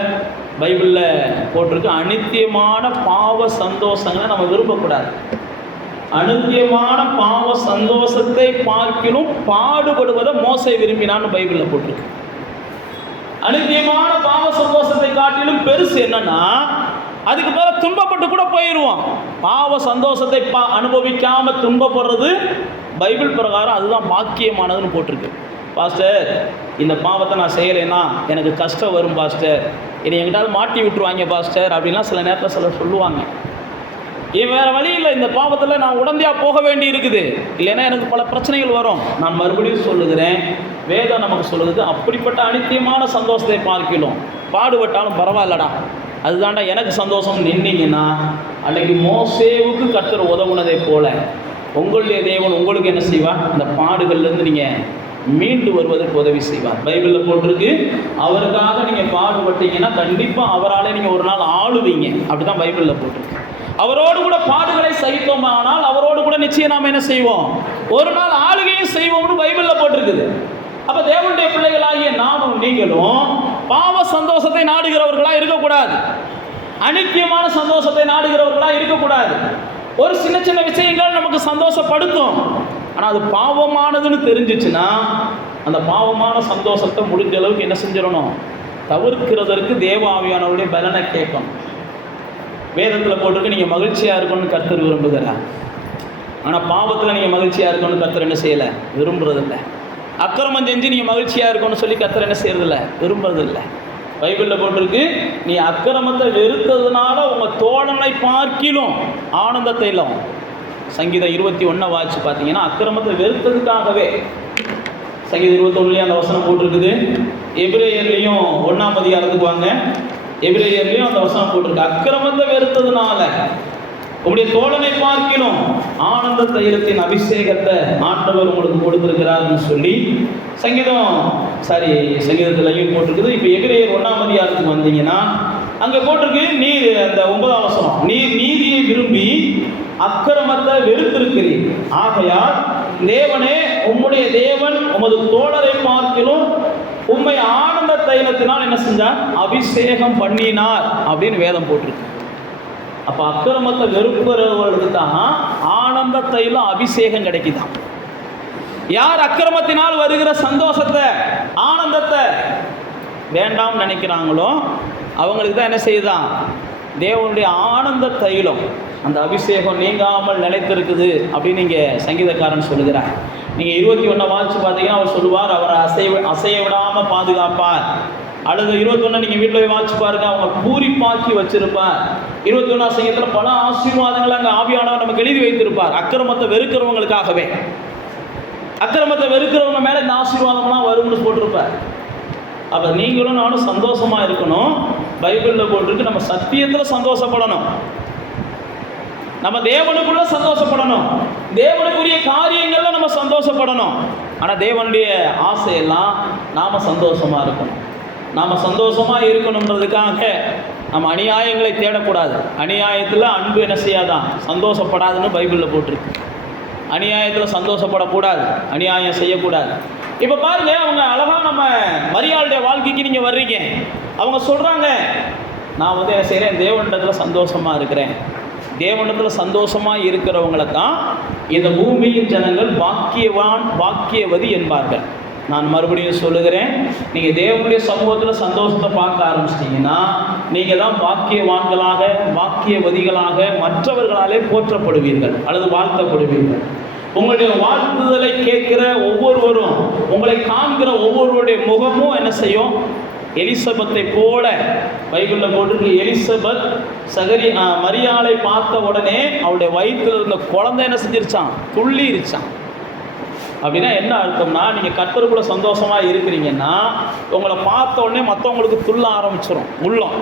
பைபிளில் போட்டிருக்கு, அநித்தியமான பாவ சந்தோஷங்களை நம்ம விரும்பக்கூடாது. அநித்தியமான பாவ சந்தோஷத்தை பார்க்கிலும் பாடுபடுவதை மோசே விரும்பினான்னு பைபிளில் போட்டிருக்கு. அநித்தியமான பாவ சந்தோஷத்தை காட்டிலும் பெருசு என்னன்னா, அதுக்கு மேலே துன்பப்பட்டு கூட போயிடுவோம். பாவ சந்தோஷத்தை அனுபவிக்காமல் துன்பப்படுறது பைபிள் பிரகாரம் அதுதான் பாக்கியமானதுன்னு போட்டிருக்கு. பாஸ்டர், இந்த பாவத்தை நான் செய்யலைன்னா எனக்கு கஷ்டம் வரும் பாஸ்டர், என்னை எங்கிட்டாவது மாட்டி விட்டுருவாங்க பாஸ்டர் அப்படின்லாம் சில நேரத்தில் சிலர் சொல்லுவாங்க. வேறு வழி இல்லை, இந்த பாவத்தில் நான் உடந்தையாக போக வேண்டி இருக்குது, இல்லைன்னா எனக்கு பல பிரச்சனைகள் வரும். நான் மறுபடியும் சொல்லுகிறேன், வேதம் நமக்கு சொல்லுது, அப்படிப்பட்ட அநித்தியமான சந்தோஷத்தை பார்க்கலாம் பாடுபட்டாலும் பரவாயில்லடா, அதுதான்டா எனக்கு சந்தோஷம் நின்னீங்கன்னா, அன்றைக்கி மோசேவுக்கு கர்த்தர் உதவுனதை போல உங்களுடைய தேவன் உங்களுக்கு என்ன செய்வார்? அந்த பாடுகள்லேருந்து நீங்கள் மீண்டு வருவதற்கு உதவி செய்வார். பைபிளில் போட்டிருக்கு, அவருக்காக நீங்கள் பாடுபட்டீங்கன்னா கண்டிப்பாக அவரால் நீங்கள் ஒரு நாள் ஆளுவீங்க. அப்படி தான் பைபிளில் போட்டிருக்கு. அவரோடு கூட பாடுகளை சகித்தோமானால் அவரோடு கூட நிச்சயம் நாம் என்ன செய்வோம்? ஒரு நாள் ஆளுகையும் செய்வோம்னு பைபிளில் போட்டிருக்குது. அப்போ தேவனுடைய பிள்ளைகளாகிய நானும் நீங்களும் பாவ சந்தோஷத்தை நாடுகிறவர்களாக இருக்கக்கூடாது, அநித்தியமான சந்தோஷத்தை நாடுகிறவர்களாக இருக்கக்கூடாது. ஒரு சின்ன சின்ன விஷயங்கள் நமக்கு சந்தோஷப்படுத்தும், ஆனால் அது பாவமானதுன்னு தெரிஞ்சிச்சுன்னா அந்த பாவமான சந்தோஷத்தை முடிஞ்ச அளவுக்கு என்ன செஞ்சிடணும்? தவிர்க்கிறதற்கு தேவ ஆவியானவருடைய பலனை கேட்கணும். வேதத்தில் போட்டிருக்கு, நீங்கள் மகிழ்ச்சியாக இருக்கணும்னு கர்த்தர் விரும்புகிறார். ஆனால் பாவத்தில் நீங்கள் மகிழ்ச்சியாக இருக்கணும்னு கர்த்தர் என்ன செய்யலை? விரும்புறதில்லை. அக்கிரமம் செஞ்சு நீங்கள் மகிழ்ச்சியாக இருக்கணும்னு சொல்லி கர்த்தர் என்ன செய்யறதில்லை? விரும்புறதில்லை. பைபிளில் போட்டிருக்கு, நீ அக்கிரமத்தை வெறுத்ததுனால உங்கள் தோழனை பார்க்கிலும் ஆனந்தத்தை இல்லை. சங்கீதம் 21 வாட்சி பார்த்தீங்கன்னா அக்கிரமத்தை வெறுத்ததுக்காகவே சங்கீதம் 21 அந்த வசனம் போட்டிருக்குது. எபிரேயர்லையும் 1ஆம் அதிகாரத்துக்கு வாங்க, எபிரேயர்லையும் அந்த வசனம் போட்டிருக்கு, அக்கிரமத்தை வெறுத்ததுனால உங்களுடைய தோழனை பார்க்கிலும் ஆனந்த தைலத்தின் அபிஷேகத்தை ஆண்டவர் உங்களுக்கு கொடுத்திருக்கிறார்னு சொல்லி சங்கீதத்திலையும் போட்டிருக்குது. இப்போ எபிரேயர் 1ஆம் அதிகாரத்துக்கு வந்தீங்கன்னா அங்கே போட்டிருக்கு, நீ அந்த 9ஆம் வசனம், நீ நீதியை விரும்பி அக்கிரமத்தை வெறுத்திருக்கிறீர், ஆகையால் தேவனே உம்முடைய தேவன் உமது தோழரை பார்க்கிலும் உம்மை ஆனந்த தைலத்தினால் என்ன செஞ்சார்? அபிஷேகம் பண்ணினார் அப்படின்னு வேதம் போட்டிருக்கு. அப்போ அக்கிரமத்தை வெறுப்புறவர்களுக்கு தான் ஆனந்த தைலம் அபிஷேகம் கிடைக்குதான். யார் அக்கிரமத்தினால் வருகிற சந்தோஷத்தை ஆனந்தத்தை வேண்டாம்னு நினைக்கிறாங்களோ அவங்களுக்கு தான் என்ன செய்யுதான்? தேவனுடைய ஆனந்த தைலம் அந்த அபிஷேகம் நீங்காமல் நிலைத்திருக்குது அப்படின்னு நீங்கள் சங்கீதக்காரன் சொல்லுகிறார். நீங்கள் 21 வாசித்து பார்த்தீங்கன்னா அவர் சொல்லுவார், அவரை அசைய விடாமல் பாதுகாப்பார். அல்லது 21 நீங்கள் வீட்டில் போய் வாசிச்சு பாருங்க, அவங்க பூரிப்பாக்கி வச்சிருப்பார். 21ஆம் சங்கீதத்தில் பல ஆசீர்வாதங்களை அங்கே ஆவியானவர் நமக்கு எழுதி வைத்திருப்பார். அக்கிரமத்தை வெறுக்கிறவங்களுக்காகவே, அக்கிரமத்தை வெறுக்கிறவங்க மேலே இந்த ஆசீர்வாதம்லாம் வரும்னு போட்டிருப்பார். அப்போ நீங்களும் நானும் சந்தோஷமாக இருக்கணும். பைபிளில் போட்டிருக்கு, நம்ம சத்தியத்தில் சந்தோஷப்படணும், நம்ம தேவனுக்குள்ள சந்தோஷப்படணும், தேவனுக்குரிய காரியங்கள்ல நம்ம சந்தோஷப்படணும். ஆனால் தேவனுடைய ஆசையெல்லாம் நாம் சந்தோஷமாக இருக்கணும். நாம் சந்தோஷமாக இருக்கணுன்றதுக்காக நம்ம அநியாயங்களை தேடக்கூடாது. அநியாயத்தில் அன்பு என்ன செய்யாதான்? சந்தோஷப்படாதுன்னு பைபிளில் போட்டிருக்கு. அநியாயத்தில் சந்தோஷப்படக்கூடாது, அநியாயம் செய்யக்கூடாது. இப்போ பாருங்க, அவங்க அழகாக நம்ம மரியாளுடைய வாழ்க்கைக்கு நீங்கள் வர்றீங்க, அவங்க சொல்கிறாங்க, நான் என்ன செய்கிறேன்? தேவனிடத்தில் சந்தோஷமாக இருக்கிறேன். தேவனிடத்தில் சந்தோஷமாக இருக்கிறவங்களை தான் இந்த பூமியின் ஜனங்கள் பாக்கியவான் பாக்கியவதி என்பார்கள். நான் மறுபடியும் சொல்லுகிறேன், நீங்கள் தேவனுடைய சமூகத்தில் சந்தோஷத்தை பார்க்க ஆரம்பிச்சிட்டிங்கன்னா நீங்கள் தான் பாக்கியவான்களாக பாக்கியவதிகளாக மற்றவர்களாலே போற்றப்படுவீர்கள் அல்லது வாழ்த்தப்படுவீர்கள். உங்களுடைய வாழ்த்துதலை கேட்கிற ஒவ்வொருவரும், உங்களை காண்கிற ஒவ்வொருவருடைய முகமும் என்ன செய்யும்? எலிசபெத்தை போல பைபிளில் போட்டிருக்கு. எலிசபெத் மரியாளை பார்த்த உடனே அவருடைய வயிற்றில் இருந்த குழந்தை என்ன செஞ்சிருச்சான்? துள்ளிருச்சான். அப்படின்னா என்ன அர்த்தம்னா, நீங்கள் கர்த்தருக்குள்ள சந்தோஷமாக இருக்கிறீங்கன்னா உங்களை பார்த்த உடனே மற்றவங்களுக்கு துள்ள ஆரம்பிச்சிடும், உள்ளம்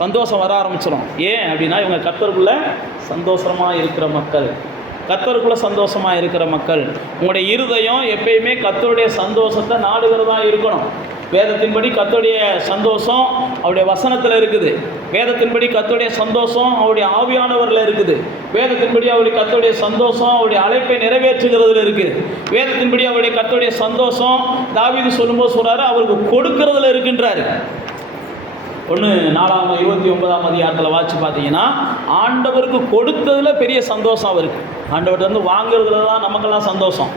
சந்தோஷம் வர ஆரம்பிச்சிடும். ஏன் அப்படின்னா இவங்க கர்த்தருக்குள்ள சந்தோஷமாக இருக்கிற மக்கள், கர்த்தருக்குள்ள சந்தோஷமாக இருக்கிற மக்கள். உங்களுடைய இருதயம் எப்பயுமே கர்த்தருடைய சந்தோஷத்தை நாடுகிறதா இருக்கணும். வேதத்தின்படி கர்த்தருடைய சந்தோஷம் அவருடைய வசனத்தில் இருக்குது. வேதத்தின்படி கர்த்தருடைய சந்தோஷம் அவருடைய ஆவியானவரில் இருக்குது. வேதத்தின்படி அவருடைய கர்த்தருடைய சந்தோஷம் அவருடைய அழைப்பை நிறைவேற்றுகிறதுல இருக்குது. வேதத்தின்படி அவருடைய கர்த்தருடைய சந்தோஷம் தாவீது சொல்லும்போது சொல்கிறாரு, அவருக்கு கொடுக்கறதுல இருக்குன்றாரு. 1:29 வாட்சி பார்த்தீங்கன்னா, ஆண்டவருக்கு கொடுத்ததுல பெரிய சந்தோஷம் அவருக்கு. ஆண்டவர்கிட்ட இருந்து வாங்குறதுல தான் நமக்கெல்லாம் சந்தோஷம்.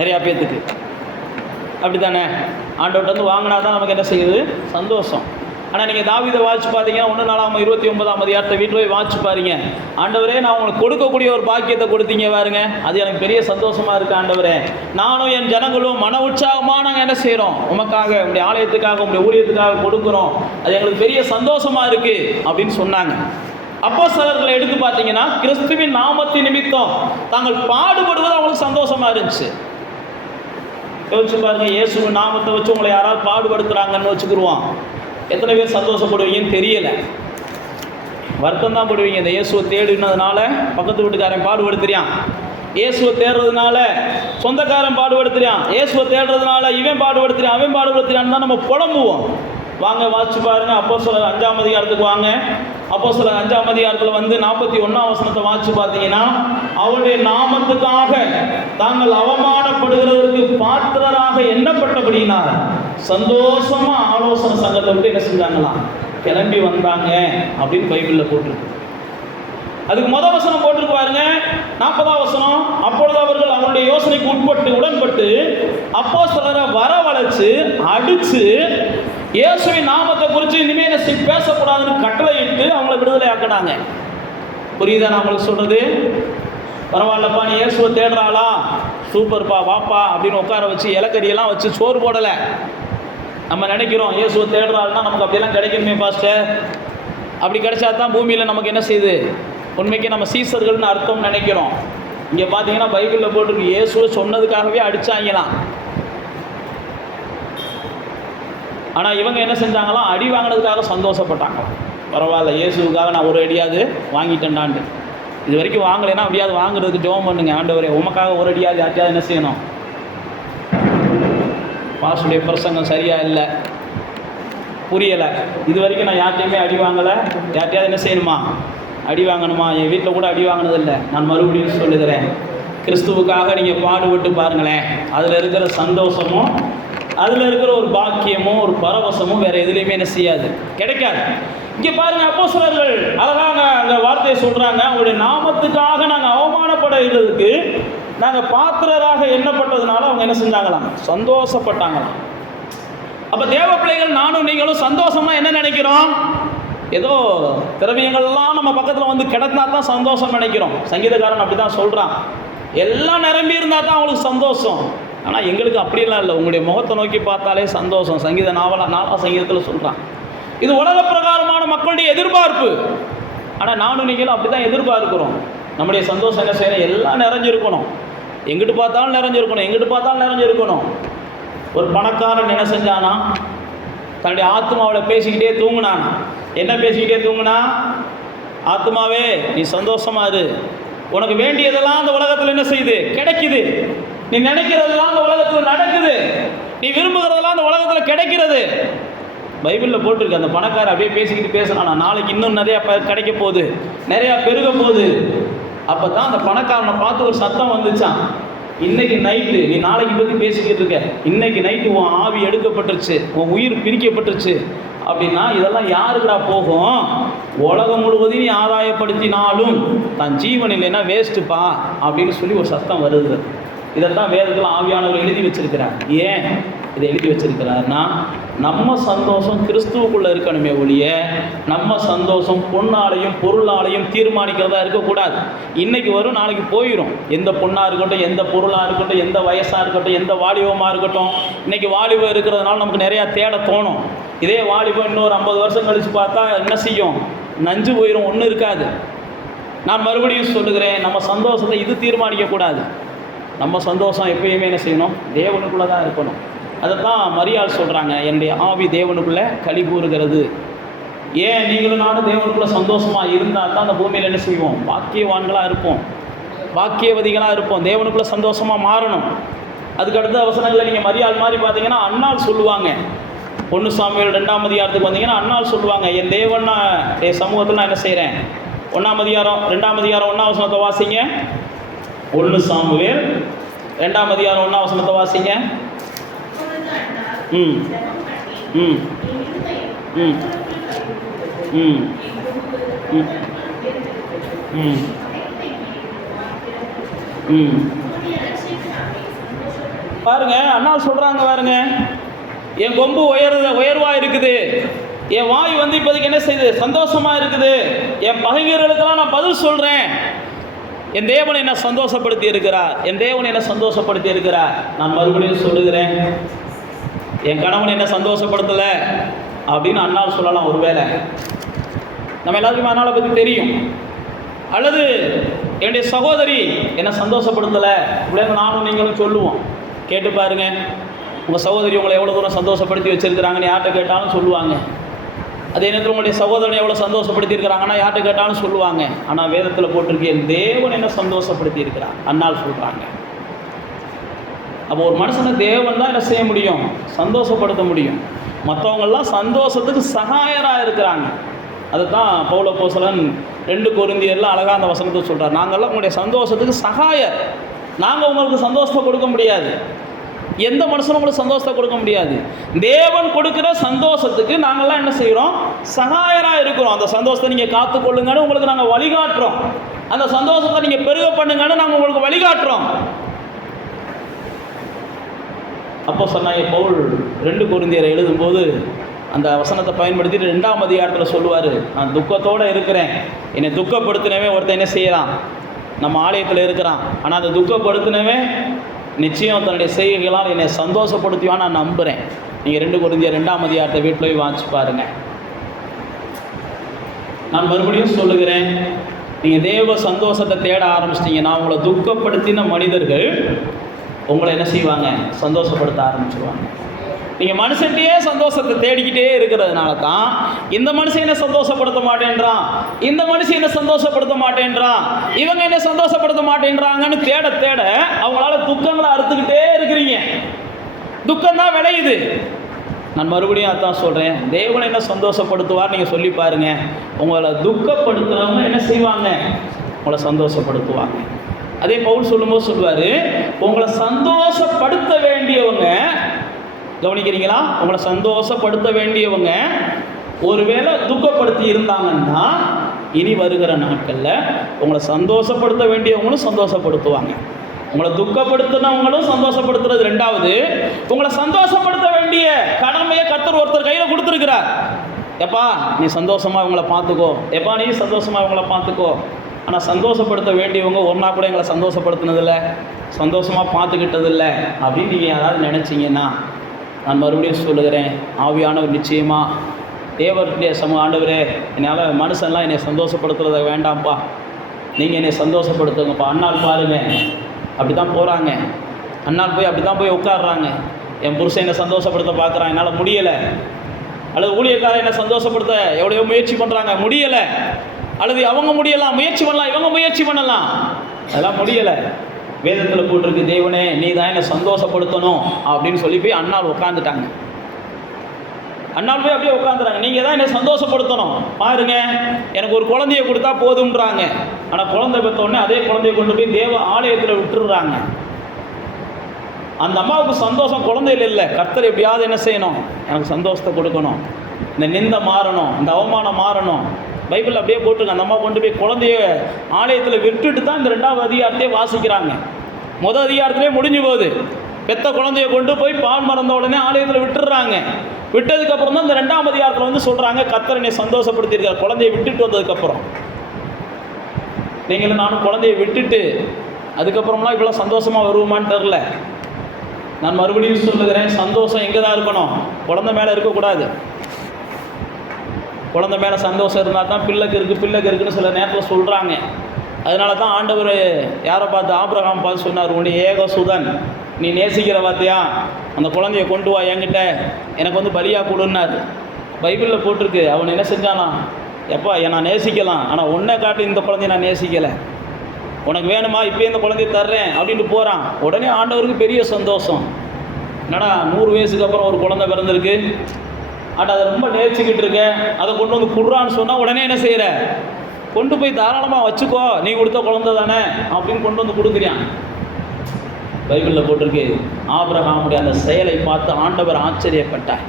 நிறையா பேர்த்துக்கு அப்படி தானே? ஆண்டவர்கிட்ட இருந்து வாங்கினா தான் நமக்கு என்ன செய்யுது? சந்தோஷம். ஆனால் நீங்கள் தாவீதை வாட்சி பார்த்தீங்கன்னா 1:29 வீட்டில் போய் வாட்சி பாருங்க. ஆண்டவரே, நான் உங்களுக்கு கொடுக்கக்கூடிய ஒரு பாக்கியத்தை கொடுத்தீங்க பாருங்க, அது எனக்கு பெரிய சந்தோஷமாக இருக்குது. ஆண்டவரே, நானும் என் ஜனங்களும் மன உற்சாகமாக நாங்கள் என்ன செய்கிறோம்? உமக்காக, உங்களுடைய ஆலயத்துக்காக, உங்களுடைய ஊழியத்துக்காக கொடுக்குறோம். அது எங்களுக்கு பெரிய சந்தோஷமாக இருக்குது அப்படின்னு சொன்னாங்க. அப்போஸ்தலர்களை எடுத்து பார்த்தீங்கன்னா, கிறிஸ்துவின் நாமத்தின் நிமித்தம் தாங்கள் பாடுபடுவது அவங்களுக்கு சந்தோஷமாக இருந்துச்சு. யோசிச்சு பாருங்க, இயேசுவின் நாமத்தை வச்சு உங்களை யாராவது பாடுபடுத்துகிறாங்கன்னு வச்சுக்கிடுவான், எத்தனை பேர் சந்தோஷப்படுவீங்கன்னு தெரியலை. வருத்தம் தான் படுவீங்க. இந்த இயேசுவை தேடினதுனால பக்கத்து வீட்டுக்காரன் பாடுபடுத்துறியான், இயேசுவை தேடுறதுனால சொந்தக்காரன் பாடுபடுத்துறியான், இயேசுவை தேடுறதுனால இவன் பாடுபடுத்துறான், அவன் பாடுபடுத்துறான்னு தான் நம்ம புலம்புவோம். வாங்க வாசிச்சு பாருங்க, அப்போஸ்தலர் 5 வாங்க. அப்போஸ்தலர் 5 வந்து 41 வாசிச்சு பார்த்தீங்கன்னா, அவருடைய நாமத்துக்காக தாங்கள் அவமானப்படுகிறதற்கு பாத்திரராக எண்ணப்பட்டபடியினால் சந்தோஷமா ஆலோசனை சங்கத்தை விட்டு என்ன செஞ்சாங்களாம்? கிளம்பி வந்தாங்க அப்படின்னு பைபிளில் போட்டிருக்கு. அதுக்கு வசனம் போட்டிருக்கு பாருங்க, 40 அப்பொழுது அவர்கள் அவருடைய யோசனைக்கு உடன்பட்டு அப்போஸ்தலரை வரவழைச்சு அடிச்சு இயேசுவின் நாமத்தை குறித்து இனிமேல் பேசக்கூடாதுன்னு கட்டளையிட்டு அவங்களை விடுதலை ஆக்கினாங்க. புரியுதா நான் உங்களுக்கு சொல்றது? பரவாயில்லப்பா, நீ இயேசுவை தேடுறாளா, சூப்பர்ப்பா, வாப்பா அப்படின்னு உட்கார வச்சு இலக்கறியெல்லாம் வச்சு சோறு போடலை. நம்ம நினைக்கிறோம் இயேசுவை தேடுறாள்னா நமக்கு அப்படியெல்லாம் கிடைக்கணுமே பாஸ்டர், அப்படி கிடைச்சா தான் பூமியில் நமக்கு என்ன செய்யுது? உண்மைக்கு நம்ம சீசர்கள்னு அர்த்தம் நினைக்கிறோம். இங்கே பார்த்தீங்கன்னா பைபிளில் போட்டிருக்கு, இயேசுவை சொன்னதுக்காகவே அடித்தாங்களாம். ஆனால் இவங்க என்ன செஞ்சாங்களாம்? அடி வாங்கினதுக்காக சந்தோஷப்பட்டாங்க. பரவாயில்ல, இயேசுக்காக நான் ஒரு அடியாவது வாங்கிட்டேன்டான்ட்டு. இது வரைக்கும் வாங்கலைன்னா அப்படியாவது வாங்குறதுக்கு ஜெபம் பண்ணுங்க. ஆண்டவரே, உமக்காக ஒரு அடியாவது யார்ட்டையாவது என்ன செய்யணும்? பாஸ்டருடைய பிரசங்கம் சரியாக இல்லை, புரியலை, இது வரைக்கும் நான் யார்ட்டையுமே அடி வாங்கலை, யார்ட்டையாவது என்ன செய்யணுமா? அடி வாங்கணுமா? என் வீட்டில் கூட அடி வாங்கினதில்லை. நான் மறுபடியும் சொல்லுகிறேன், கிறிஸ்துவுக்காக நீங்கள் பாடுபட்டு பாருங்களேன், அதில் இருக்கிற சந்தோஷமும் அதில் இருக்கிற ஒரு பாக்கியமும் ஒரு பரவசமும் வேறு எதுலேயுமே என்ன செய்யாது, கிடைக்காது. இங்கே பாருங்கள், அப்போஸ்தலர்கள் அழகாக அந்த வார்த்தையை சொல்கிறாங்க, அவங்களுடைய நாமத்துக்காக நாங்கள் அவமானப்படுகிறதுக்கு நாங்கள் பாத்திரராக எண்ணப்பட்டதுனால அவங்க என்ன செஞ்சாங்களாம்? சந்தோஷப்பட்டாங்களாம். அப்போ தேவ பிள்ளைகள் நானும் நீங்களும் சந்தோஷமா என்ன நினைக்கிறோம்? ஏதோ திரவியங்கள்லாம் நம்ம பக்கத்தில் வந்து கிடந்தா தான் சந்தோஷம் நினைக்கிறோம். சங்கீதக்காரன் அப்படி தான் சொல்கிறான், எல்லாம் நிரம்பி இருந்தால் தான் அவங்களுக்கு சந்தோஷம். ஆனால் எங்களுக்கு அப்படியெல்லாம் இல்லை, உங்களுடைய முகத்தை நோக்கி பார்த்தாலே சந்தோஷம். சங்கீத 4 சங்கீதத்தில் சொல்கிறான். இது உலக பிரகாரமான மக்களுடைய எதிர்பார்ப்பு. ஆனால் நானும் நீங்களும் அப்படி தான் எதிர்பார்க்கிறோம். நம்முடைய சந்தோஷம் என்ன செய்யணும்? எல்லாம் நிறைஞ்சிருக்கணும், எங்கிட்டு பார்த்தாலும் நிறைஞ்சிருக்கணும், எங்கிட்டு பார்த்தாலும் நிறைஞ்சிருக்கணும். ஒரு பணக்காரன் என்ன செஞ்சானா? தன்னுடைய ஆத்மாவில் பேசிக்கிட்டே தூங்குனானா? என்ன பேசிக்கிட்டே தூங்குனா? ஆத்மாவே, நீ சந்தோஷமா இரு, உனக்கு வேண்டியதெல்லாம் அந்த உலகத்தில் என்ன செய்யுது? கிடைக்குது. நீ நினைக்கிறதெல்லாம் அந்த உலகத்தில் நடக்குது. நீ விரும்புகிறதெல்லாம் அந்த உலகத்தில் கிடைக்கிறது. பைபிளில் போட்டிருக்கு. அந்த பணக்காரர் அப்படியே பேசிக்கிட்டு பேசினானா, நாளைக்கு இன்னும் நிறையா கிடைக்க போகுது, நிறையா பெருக போகுது. அப்போ தான் அந்த பணக்காரனை பார்த்து ஒரு சத்தம் வந்துச்சான், இன்னைக்கு நைட்டு நீ நாளைக்கு பற்றி பேசிக்கிட்டு இருக்க, இன்னைக்கு நைட்டு உன் ஆவி எடுக்கப்பட்டுருச்சு, உன் உயிர் பிரிக்கப்பட்டுருச்சு அப்படின்னா இதெல்லாம் யாருக்குடா போகும்? உலகம் முழுவதையும் நீ ஆதாயப்படுத்தினாலும் தன் ஜீவன் இல்லைன்னா வேஸ்ட்டுப்பா அப்படின்னு சொல்லி ஒரு சத்தம் வருது. இதைத்தான் வேதத்தில் ஆவியானவர் எழுதி வச்சிருக்கிறார். ஏன்? இதை எழுதி வச்சிருக்கிறாருன்னா, நம்ம சந்தோஷம் கிறிஸ்துவுக்குள்ளே இருக்கணுமே ஒழிய நம்ம சந்தோஷம் பொண்ணாலையும் பொருளாலையும் தீர்மானிக்கிறதா இருக்கக்கூடாது. இன்றைக்கி வரும், நாளைக்கு போயிடும். எந்த பொண்ணாக இருக்கட்டும், எந்த பொருளாக இருக்கட்டும், எந்த வயசாக இருக்கட்டும், எந்த வாலிபமாக இருக்கட்டும். இன்றைக்கி வாலிபம் இருக்கிறதுனால நமக்கு நிறையா தேட தோணும். இதே வாலிபம் இன்னொரு 50 வருஷம் கழித்து பார்த்தா என்ன செய்யும்? நஞ்சு போயிடும், ஒன்றும் இருக்காது. நான் மறுபடியும் சொல்லுகிறேன், நம்ம சந்தோஷத்தை இது தீர்மானிக்கக்கூடாது. நம்ம சந்தோஷம் எப்பயுமே என்ன செய்யணும்? தேவனுக்குள்ளே தான் இருக்கணும். அதைத்தான் மரியாள் சொல்கிறாங்க, என்னுடைய ஆவி தேவனுக்குள்ளே களி கூறுகிறது. ஏன் நீங்களும் நானும் தேவனுக்குள்ளே சந்தோஷமாக இருந்தால் தான் அந்த பூமியில் என்ன செய்வோம்? வாக்கியவான்களாக இருப்போம், வாக்கியவதிகளாக இருப்போம். தேவனுக்குள்ளே சந்தோஷமாக மாறணும். அதுக்கு அடுத்த அவசரங்களில் நீங்கள் மரியாள் மாதிரி பார்த்தீங்கன்னா அன்னாள் சொல்லுவாங்க. 1 சாமுவேல் 2ஆம் அதிகாரத்துக்கு வந்தீங்கன்னா அன்னாள் சொல்லுவாங்க, என் தேவன் என் சமூகத்தில் நான் என்ன செய்கிறேன். 1ஆம் அதிகாரம் 2ஆம் அதிகாரம் 1ஆம் வசனத்தை வாசிங்க. 1 சாமுவேல் 2ஆம் அதிகாரம் 1ஆம் வசனத்தை வாசிங்க. ம் ம் ம் ம் ம் ம் பாருங்க, அண்ணா சொல்கிறாங்க பாருங்க, என் கொம்பு உயர்வாக இருக்குது, என் வாய் வந்து இப்போதைக்கு என்ன செய்யுது? சந்தோஷமாக இருக்குது. என் பகைவர்களுக்கெல்லாம் நான் பதில் சொல்கிறேன். என் தேவன் என்ன சந்தோஷப்படுத்தி இருக்கிறார், என் தேவன் என்ன சந்தோஷப்படுத்தி இருக்கிறார். நான் மறுபடியும் சொல்லுகிறேன், என் கணவன் என்ன சந்தோஷப்படுத்தலை அப்படின்னு அண்ணால் சொல்லலாம். ஒருவேளை நம்ம எல்லாருக்குமே அண்ணாவை பற்றி தெரியும். அல்லது என்னுடைய சகோதரி என்ன சந்தோஷப்படுத்தலை இப்படின்னு நானும் நீங்களும் சொல்லுவோம். கேட்டு பாருங்க, உங்கள் சகோதரி உங்களை எவ்வளோ தூரம் சந்தோஷப்படுத்தி வச்சுருக்கிறாங்கன்னு யார்கிட்ட கேட்டாலும் சொல்லுவாங்க. அதே நேரத்தில் உங்களுடைய சகோதரனை எவ்வளோ சந்தோஷப்படுத்தி இருக்கிறாங்கன்னா யார்கிட்ட கேட்டாலும் சொல்லுவாங்க. ஆனால் வேதத்தில் போட்டிருக்கேன், தேவன் என்ன சந்தோஷப்படுத்தி இருக்கிறார் அண்ணால் சொல்கிறாங்க. அப்போ ஒரு மனுஷனை தேவன் தான் என்ன செய்ய முடியும்? சந்தோஷப்படுத்த முடியும். மற்றவங்கெல்லாம் சந்தோஷத்துக்கு சகாயராக இருக்கிறாங்க. அதுதான் பவுல் அப்போஸ்தலன் 2 கொரிந்தியர்ல அழகாக அந்த வசனத்தை சொல்கிறார். நாங்கள்லாம் உங்களுடைய சந்தோஷத்துக்கு சகாயர். நாங்கள் உங்களுக்கு சந்தோஷத்தை கொடுக்க முடியாது. எந்த மனுஷனும் உங்களுக்கு சந்தோஷத்தை கொடுக்க முடியாது. தேவன் கொடுக்குற சந்தோஷத்துக்கு நாங்கள்லாம் என்ன செய்கிறோம்? சகாயராக இருக்கிறோம். அந்த சந்தோஷத்தை நீங்கள் காத்துக்கொள்ளுங்கன்னு உங்களுக்கு நாங்கள் வழிகாட்டுறோம். அந்த சந்தோஷத்தை நீங்கள் பெருக பண்ணுங்கன்னு நாங்கள் உங்களுக்கு வழிகாட்டுறோம். அப்போ சொன்னாங்க பவுல் 2 கொரிந்தியரை எழுதும்போது அந்த வசனத்தை பயன்படுத்திட்டு 2ஆம் அதிகாரத்தில் சொல்லுவார், நான் துக்கத்தோடு இருக்கிறேன், என்னை துக்கப்படுத்தினவே ஒருத்தன் என்ன செய்யலாம்? நம்ம ஆலயத்தில் இருக்கிறான். ஆனால் அந்த துக்கப்படுத்தினவே நிச்சயம் தன்னுடைய செய்கைகளால் என்னை சந்தோஷப்படுத்திவான்னு நான் நம்புகிறேன். நீங்கள் 2 கொரிந்தியர் 2ஆம் அதிகாரத்தை வீட்டில் போய் வாசிச்சு பாருங்கள். நான் மறுபடியும் சொல்லுகிறேன், நீங்கள் தேவ சந்தோஷத்தை தேட ஆரம்பிச்சிட்டிங்கன்னா உங்களை துக்கப்படுத்தின மனிதர்கள் உங்களை என்ன செய்வாங்க? சந்தோஷப்படுத்த ஆரம்பிச்சுருவாங்க. நீங்கள் மனுஷன்டையே சந்தோஷத்தை தேடிக்கிட்டே இருக்கிறதுனால தான் இந்த மனுஷன் என்ன சந்தோஷப்படுத்த மாட்டேன்றான், இந்த மனுஷன் என்ன சந்தோஷப்படுத்த மாட்டேன்றான், இவங்க என்ன சந்தோஷப்படுத்த மாட்டேன்றாங்கன்னு தேட தேட அவங்களால துக்கங்களை அறுத்துக்கிட்டே இருக்கிறீங்க. துக்கம்தான் விளையுது. நான் மறுபடியும் அதான் சொல்கிறேன், தேவன் என்ன சந்தோஷப்படுத்துவார் நீங்கள் சொல்லி பாருங்கள். உங்களை துக்கப்படுத்துகிறவங்க என்ன செய்வாங்க? உங்களை சந்தோஷப்படுத்துவாங்க. அதே பவுல் சொல்லும்போது சொல்லுவார், உங்களை சந்தோஷப்படுத்த வேண்டியவங்க, கவனிக்கிறீங்களா? உங்களை சந்தோஷப்படுத்த வேண்டியவங்க ஒருவேளை துக்கப்படுத்தி இருந்தாங்கன்னா இனி வருகிற நாட்களில் உங்களை சந்தோஷப்படுத்த வேண்டியவங்களும் சந்தோஷப்படுத்துவாங்க. உங்களை துக்கப்படுத்தினவங்களும் சந்தோஷப்படுத்துறது ரெண்டாவது. உங்களை சந்தோஷப்படுத்த வேண்டிய கடமையை கர்த்தர் ஒருத்தர் கையில் கொடுத்துருக்கிறார். எப்பா நீ சந்தோஷமாக இவங்களை பார்த்துக்கோ, எப்பா நீ சந்தோஷமாக இவங்களை பார்த்துக்கோ. ஆனால் சந்தோஷப்படுத்த வேண்டியவங்க ஒரு நாள் கூட எங்களை சந்தோஷப்படுத்தினதில்லை, சந்தோஷமாக பார்த்துக்கிட்டதில்லை அப்படின்னு நீங்கள் யாராவது நினச்சிங்கன்னா நான் மறுபடியும் சொல்லுகிறேன், ஆவியானவர் நிச்சயமாக தேவருடைய ஆண்டவரே, என்னால் மனுஷன்லாம் என்னை சந்தோஷப்படுத்துறத வேண்டாம்ப்பா, நீங்கள் என்னை சந்தோஷப்படுத்துங்கப்பா. அண்ணால் பாருங்கள் அப்படி தான் போகிறாங்க. அண்ணால் போய் அப்படி தான் போய் உட்காடுறாங்க. என் புருஷன் என்னை சந்தோஷப்படுத்த பார்க்குறான், என்னால் முடியலை. அல்லது ஊழியக்காரன் என்னை சந்தோஷப்படுத்த எவ்வளோ முயற்சி பண்ணுறாங்க, முடியலை. அல்லது அவங்க முடியலாம், முயற்சி பண்ணலாம், இவங்க முயற்சி பண்ணலாம், அதெல்லாம் முடியலை. வேதத்தில் போட்டிருக்கு, தேவனே நீ தான் என்னை சந்தோஷப்படுத்தணும் அப்படின்னு சொல்லி போய் அண்ணால் உட்காந்துட்டாங்க. அண்ணால் போய் அப்படியே உட்காந்துறாங்க. நீங்கள் தான் என்னை சந்தோஷப்படுத்தணும் பாருங்க, எனக்கு ஒரு குழந்தைய கொடுத்தா போதும்ன்றாங்க. ஆனால் குழந்தை பெற்றோடனே அதே குழந்தைய கொண்டு போய் தேவ ஆலயத்தில் விட்டுடுறாங்க. அந்த அம்மாவுக்கு சந்தோஷம் குழந்தையில் இல்லை, கர்த்தர் எப்படியாவது என்ன செய்யணும்? எனக்கு சந்தோஷத்தை கொடுக்கணும், இந்த நிந்தை மாறணும், இந்த அவமானம் மாறணும். பைபிள் அப்படியே போட்டுருங்க. அந்த அம்மா கொண்டு போய் குழந்தைய ஆலயத்தில் விட்டுட்டு தான் இந்த 2ஆவது அதிகாரத்தையே வாசிக்கிறாங்க. முதல் அதிகாரத்திலே முடிஞ்சு போகுது. பெத்த குழந்தைய கொண்டு போய் பால் மறந்த உடனே ஆலயத்தில் விட்டுடுறாங்க. விட்டதுக்கப்புறம் தான் இந்த 2ஆம் அதிகாரத்தில் வந்து சொல்கிறாங்க, கர்த்தர் என்னை சந்தோஷப்படுத்தியிருக்கார். குழந்தைய விட்டுட்டு வந்ததுக்கப்புறம் நீங்களும் நானும் குழந்தைய விட்டுட்டு அதுக்கப்புறம்லாம் இவ்வளோ சந்தோஷமாக வருவோமான்னு தெரில. நான் மறுபடியும் சொல்லுகிறேன், சந்தோஷம் எங்கே தான் இருக்கணும்? குழந்தை மேலே இருக்கக்கூடாது. குழந்தை மேலே சந்தோஷம் இருந்தால் தான் பிள்ளைக்கு இருக்குன்னு சில நேரத்தில் சொல்கிறாங்க. அதனால தான் ஆண்டவர் யாரை பார்த்து? ஆபிரகாம் பார்த்து சொன்னார், உன்னுடைய ஏக சுதன் நீ நேசிக்கிற பார்த்தியா, அந்த குழந்தைய கொண்டு வா என்கிட்ட, எனக்கு வந்து பலியாக கொடுன்னாரு. பைபிளில் போட்டிருக்கு. அவன் என்ன செஞ்சானா, எப்பா நான் நேசிக்கலாம், ஆனால் உன்னை காட்டி இந்த குழந்தைய நான் நேசிக்கலை, உனக்கு வேணுமா இப்போ இந்த குழந்தைய தர்றேன் அப்படின்ட்டு போகிறான். உடனே ஆண்டவருக்கு பெரிய சந்தோஷம். என்னடா 100 வயசுக்கு அப்புறம் ஒரு குழந்தை பிறந்திருக்கு, ஆனால் அதை ரொம்ப நேசிக்கிட்டு இருக்க, அதை கொண்டு வந்து குடுறான்னு சொன்னால் உடனே என்ன செய்கிற? கொண்டு போய் தாராளமாக வச்சுக்கோ, நீ கொடுத்த குழந்தை தானே அப்படின்னு கொண்டு வந்து கொடுக்குறியான். பைபிளில் போட்டிருக்கு. ஆபிரகாமுடைய அந்த செயலை பார்த்து ஆண்டவர் ஆச்சரியப்பட்டார்.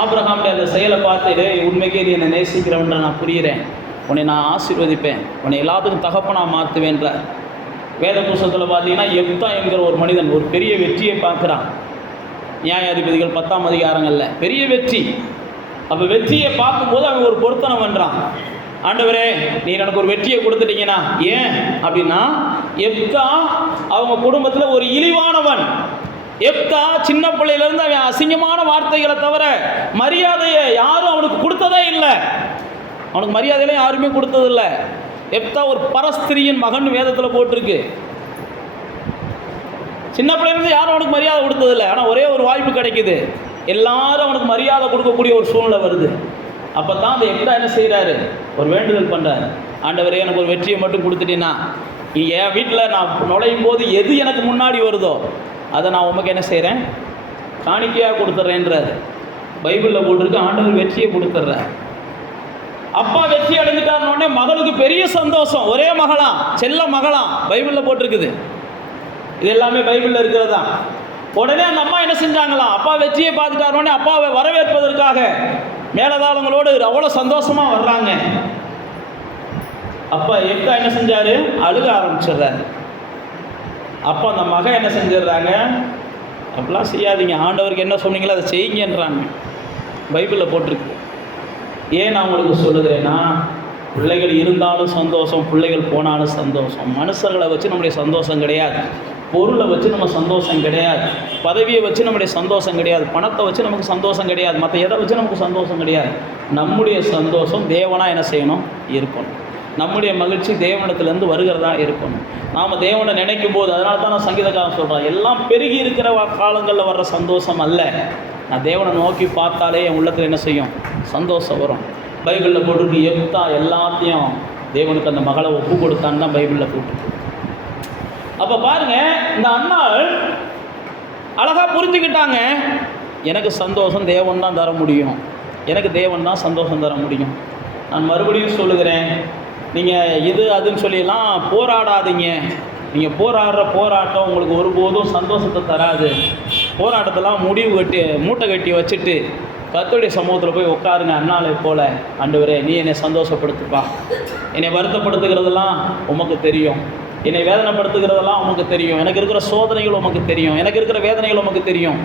ஆபிரகாமுடைய அந்த செயலை பார்த்து, உண்மைக்கே நீ என்னை நேசிக்கிறவன்ற நான் புரிகிறேன், உன்னை நான் ஆசீர்வதிப்பேன், உன்னை எல்லாத்துக்கும் தகப்பனாக மாற்றுவேன்றார். வேத புஸ்தகத்தில் பார்த்தீங்கன்னா எப்தா என்கிற ஒரு மனிதன் ஒரு பெரிய வெற்றியை பார்க்குறான். நியாயாதிபதிகள் 10ஆம் அதிகாரங்களில் பெரிய வெற்றி. அப்போ வெற்றியை பார்க்கும்போது அவன் ஒரு பொருத்தனை பண்ணுறான். ஆண்டவரே நீ எனக்கு ஒரு வெற்றியை கொடுத்துட்டீங்கன்னா, ஏன் அப்படின்னா எப்தா அவங்க குடும்பத்தில் ஒரு இழிவானவன். எப்தா சின்ன பிள்ளையிலேருந்து அவன் அசிங்கமான வார்த்தைகளை தவிர மரியாதையை யாரும் அவனுக்கு கொடுத்ததே இல்லை. அவனுக்கு மரியாதையெல்லாம் யாருமே கொடுத்ததில்லை. எப்தா ஒரு பரஸ்திரியின் மகன் வேதத்தில் போட்டிருக்கு. சின்ன பிள்ளையிலேருந்து யாரும் அவனுக்கு மரியாதை கொடுத்ததில்லை. ஆனால் ஒரே ஒரு வாய்ப்பு கிடைக்குது, எல்லாரும் அவனுக்கு மரியாதை கொடுக்கக்கூடிய ஒரு சூழ்நிலை வருது. அப்போ தான் அந்த எப்தா என்ன செய்கிறாரு? ஒரு வேண்டுதல் பண்ணுறாரு. ஆண்டவரே எனக்கு ஒரு வெற்றியை மட்டும் கொடுத்துட்டீங்கன்னா, என் வீட்டில் நான் நுழையும் போது எது எனக்கு முன்னாடி வருதோ அதை நான் உமக்கு என்ன செய்கிறேன்? காணிக்கையாக கொடுத்துட்றேன்றார். பைபிளில் போட்டிருக்கு. ஆண்டவர் வெற்றியை கொடுத்துட்றார். அப்பா வெற்றி அடைஞ்சிட்டாருன்னொடனே மகளுக்கு பெரிய சந்தோஷம். ஒரே மகளாம், செல்ல மகளாம், பைபிளில் போட்டிருக்குது. இது எல்லாமே பைபிளில் இருக்கிறது தான். உடனே அந்த அம்மா என்ன செஞ்சாங்களாம்? அப்பா வெற்றியை பார்த்துட்டாருன்னொடனே அப்பாவை வரவேற்பதற்காக மேலதாளங்களோடு அவ்வளோ சந்தோஷமாக வர்றாங்க. அப்பா எப்தா என்ன செஞ்சார்? அழுக ஆரம்பிச்சிடுறாரு. அப்போ அந்த மகன் என்ன செஞ்சிடுறாங்க? அப்படிலாம் செய்யாதீங்க, ஆண்டவருக்கு என்ன சொன்னீங்களோ அதை செய்யுங்கன்றாங்க. பைபிளில் போட்டிருக்கு. ஏன் நான் உங்களுக்கு சொல்லுகிறேன்னா, பிள்ளைகள் இருந்தாலும் சந்தோஷம், பிள்ளைகள் போனாலும் சந்தோஷம். மனுஷர்களை வச்சு நம்முடைய சந்தோஷம் கிடையாது, பொருளை வச்சு நம்ம சந்தோஷம் கிடையாது, பதவியை வச்சு நம்முடைய சந்தோஷம் கிடையாது, பணத்தை வச்சு நமக்கு சந்தோஷம் கிடையாது, மற்ற எதை வச்சு நமக்கு சந்தோஷம் கிடையாது. நம்முடைய சந்தோஷம் தேவனாக என்ன செய்யணும்? இருக்கணும். நம்முடைய மகிழ்ச்சி தேவனிடத்துலேருந்து வருகிறதா இருக்கணும். நாம் தேவனை நினைக்கும் போது, அதனால தான் நான் சங்கீதக்காரன் சொல்கிறேன், எல்லாம் பெருகி இருக்கிற காலங்களில் வர்ற சந்தோஷம் அல்ல, நான் தேவனை நோக்கி பார்த்தாலே என் உள்ளத்தில் என்ன செய்யும்? சந்தோஷம் வரும். பைபிளில் போட்டுருக்கு. எப்தா எல்லாத்தையும் தேவனுக்கு அந்த மகளை ஒப்பு கொடுத்தான்னு தான் பைபிளில் போட்டுருக்கு. அப்போ பாருங்கள், இந்த அண்ணாள் அழகாக புரிஞ்சுக்கிட்டாங்க, எனக்கு சந்தோஷம் தேவன் தான் தர முடியும், எனக்கு தேவன் தான் சந்தோஷம் தர முடியும். நான் மறுபடியும் சொல்லுகிறேன், நீங்கள் இது அதுன்னு சொல்லிலாம் போராடாதீங்க. நீங்கள் போராடுற போராட்டம் உங்களுக்கு ஒருபோதும் சந்தோஷத்தை தராது. போராட்டத்தெல்லாம் மூட்டை கட்டி வச்சுட்டு கர்த்தருடைய சமூகத்தில் போய் உட்காருங்க. அண்ணாளை போல், ஆண்டவரே நீ என்னை சந்தோஷப்படுத்துப்பா, என்னை வருத்தப்படுத்துகிறதெல்லாம் உமக்கு தெரியும், என்னை வேதனைப்படுத்துகிறதெல்லாம் உமக்கு தெரியும், எனக்கு இருக்கிற சோதனைகள் உமக்கு தெரியும், எனக்கு இருக்கிற வேதனைகள் உமக்கு தெரியும்,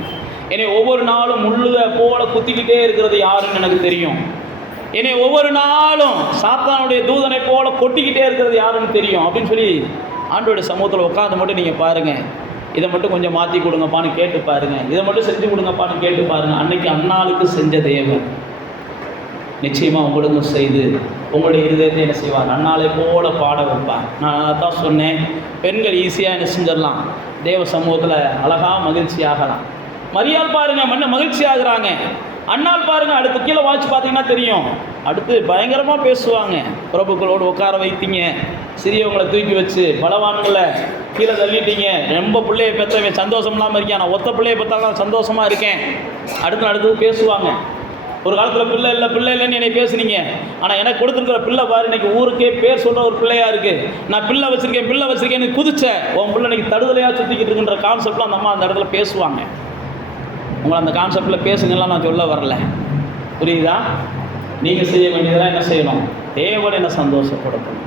என்னை ஒவ்வொரு நாளும் முள்ளுக போல குத்திக்கிட்டே இருக்கிறது யாருன்னு எனக்கு தெரியும், என்னை ஒவ்வொரு நாளும் சாத்தானுடைய தூதனை போல கொட்டிக்கிட்டே இருக்கிறது யாருன்னு தெரியும் அப்படின்னு சொல்லி ஆண்டவருடைய சமூகத்தில் உட்காந்து மட்டும் நீங்கள் பாருங்கள். இதை மட்டும் கொஞ்சம் மாற்றி கொடுங்கப்பான்னு கேட்டு பாருங்கள், இதை மட்டும் செஞ்சு கொடுங்கப்பான்னு கேட்டு பாருங்கள். அன்னைக்கு அண்ணாளுக்கு செஞ்ச தேவன் நிச்சயமாக உங்களுக்கும் செய்து உங்களுடைய இருதயத்தை என்ன செய்வார்? அண்ணாளை போல பாட வைப்பார். நான் அதான் சொன்னேன், பெண்கள் ஈஸியாக என்ன செஞ்சிடலாம், தேவ சமூகத்தில் அழகாக மகிழ்ச்சி ஆகலாம். மரியாள் பாருங்கள் மகிழ்ச்சி ஆகுறாங்க. அண்ணாள் பாருங்கள், அடுத்து கீழே வாட்சி பார்த்தீங்கன்னா தெரியும், அடுத்து பயங்கரமாக பேசுவாங்க. பிரபுக்களோடு உட்கார வைத்தீங்க, சிறியவங்களை தூக்கி வச்சு பலவான்களை கீழே தள்ளிட்டீங்க, ரொம்ப பிள்ளையை பெற்றவன் சந்தோஷம் இல்லாமல் இருக்கேன், நான் ஒத்த பிள்ளையை பெற்றாலும் சந்தோஷமாக இருக்கேன், அடுத்தது பேசுவாங்க. ஒரு காலத்தில் பிள்ளை இல்லைன்னு என்னை பேசுனீங்க, ஆனால் எனக்கு கொடுத்துருக்கிற பிள்ளை பாரு, இன்னைக்கு ஊருக்கே பேர் சொல்கிற ஒரு பிள்ளையாக இருக்குது, நான் பிள்ளை வச்சுருக்கேன் குதிச்ச உன் பிள்ளை இன்னைக்கு தடுதலையாக சுற்றிக்கிட்டு இருக்குன்ற கான்செப்டில் அந்த அம்மா அந்த இடத்துல பேசுவாங்க. உங்களை அந்த கான்செப்டில் பேசுங்கலாம் நான் சொல்ல வரல, புரியுதா? நீங்கள் செய்ய வேண்டியதெல்லாம் என்ன செய்யணும்? தேவனை என்ன சந்தோஷப்படுத்தணும்.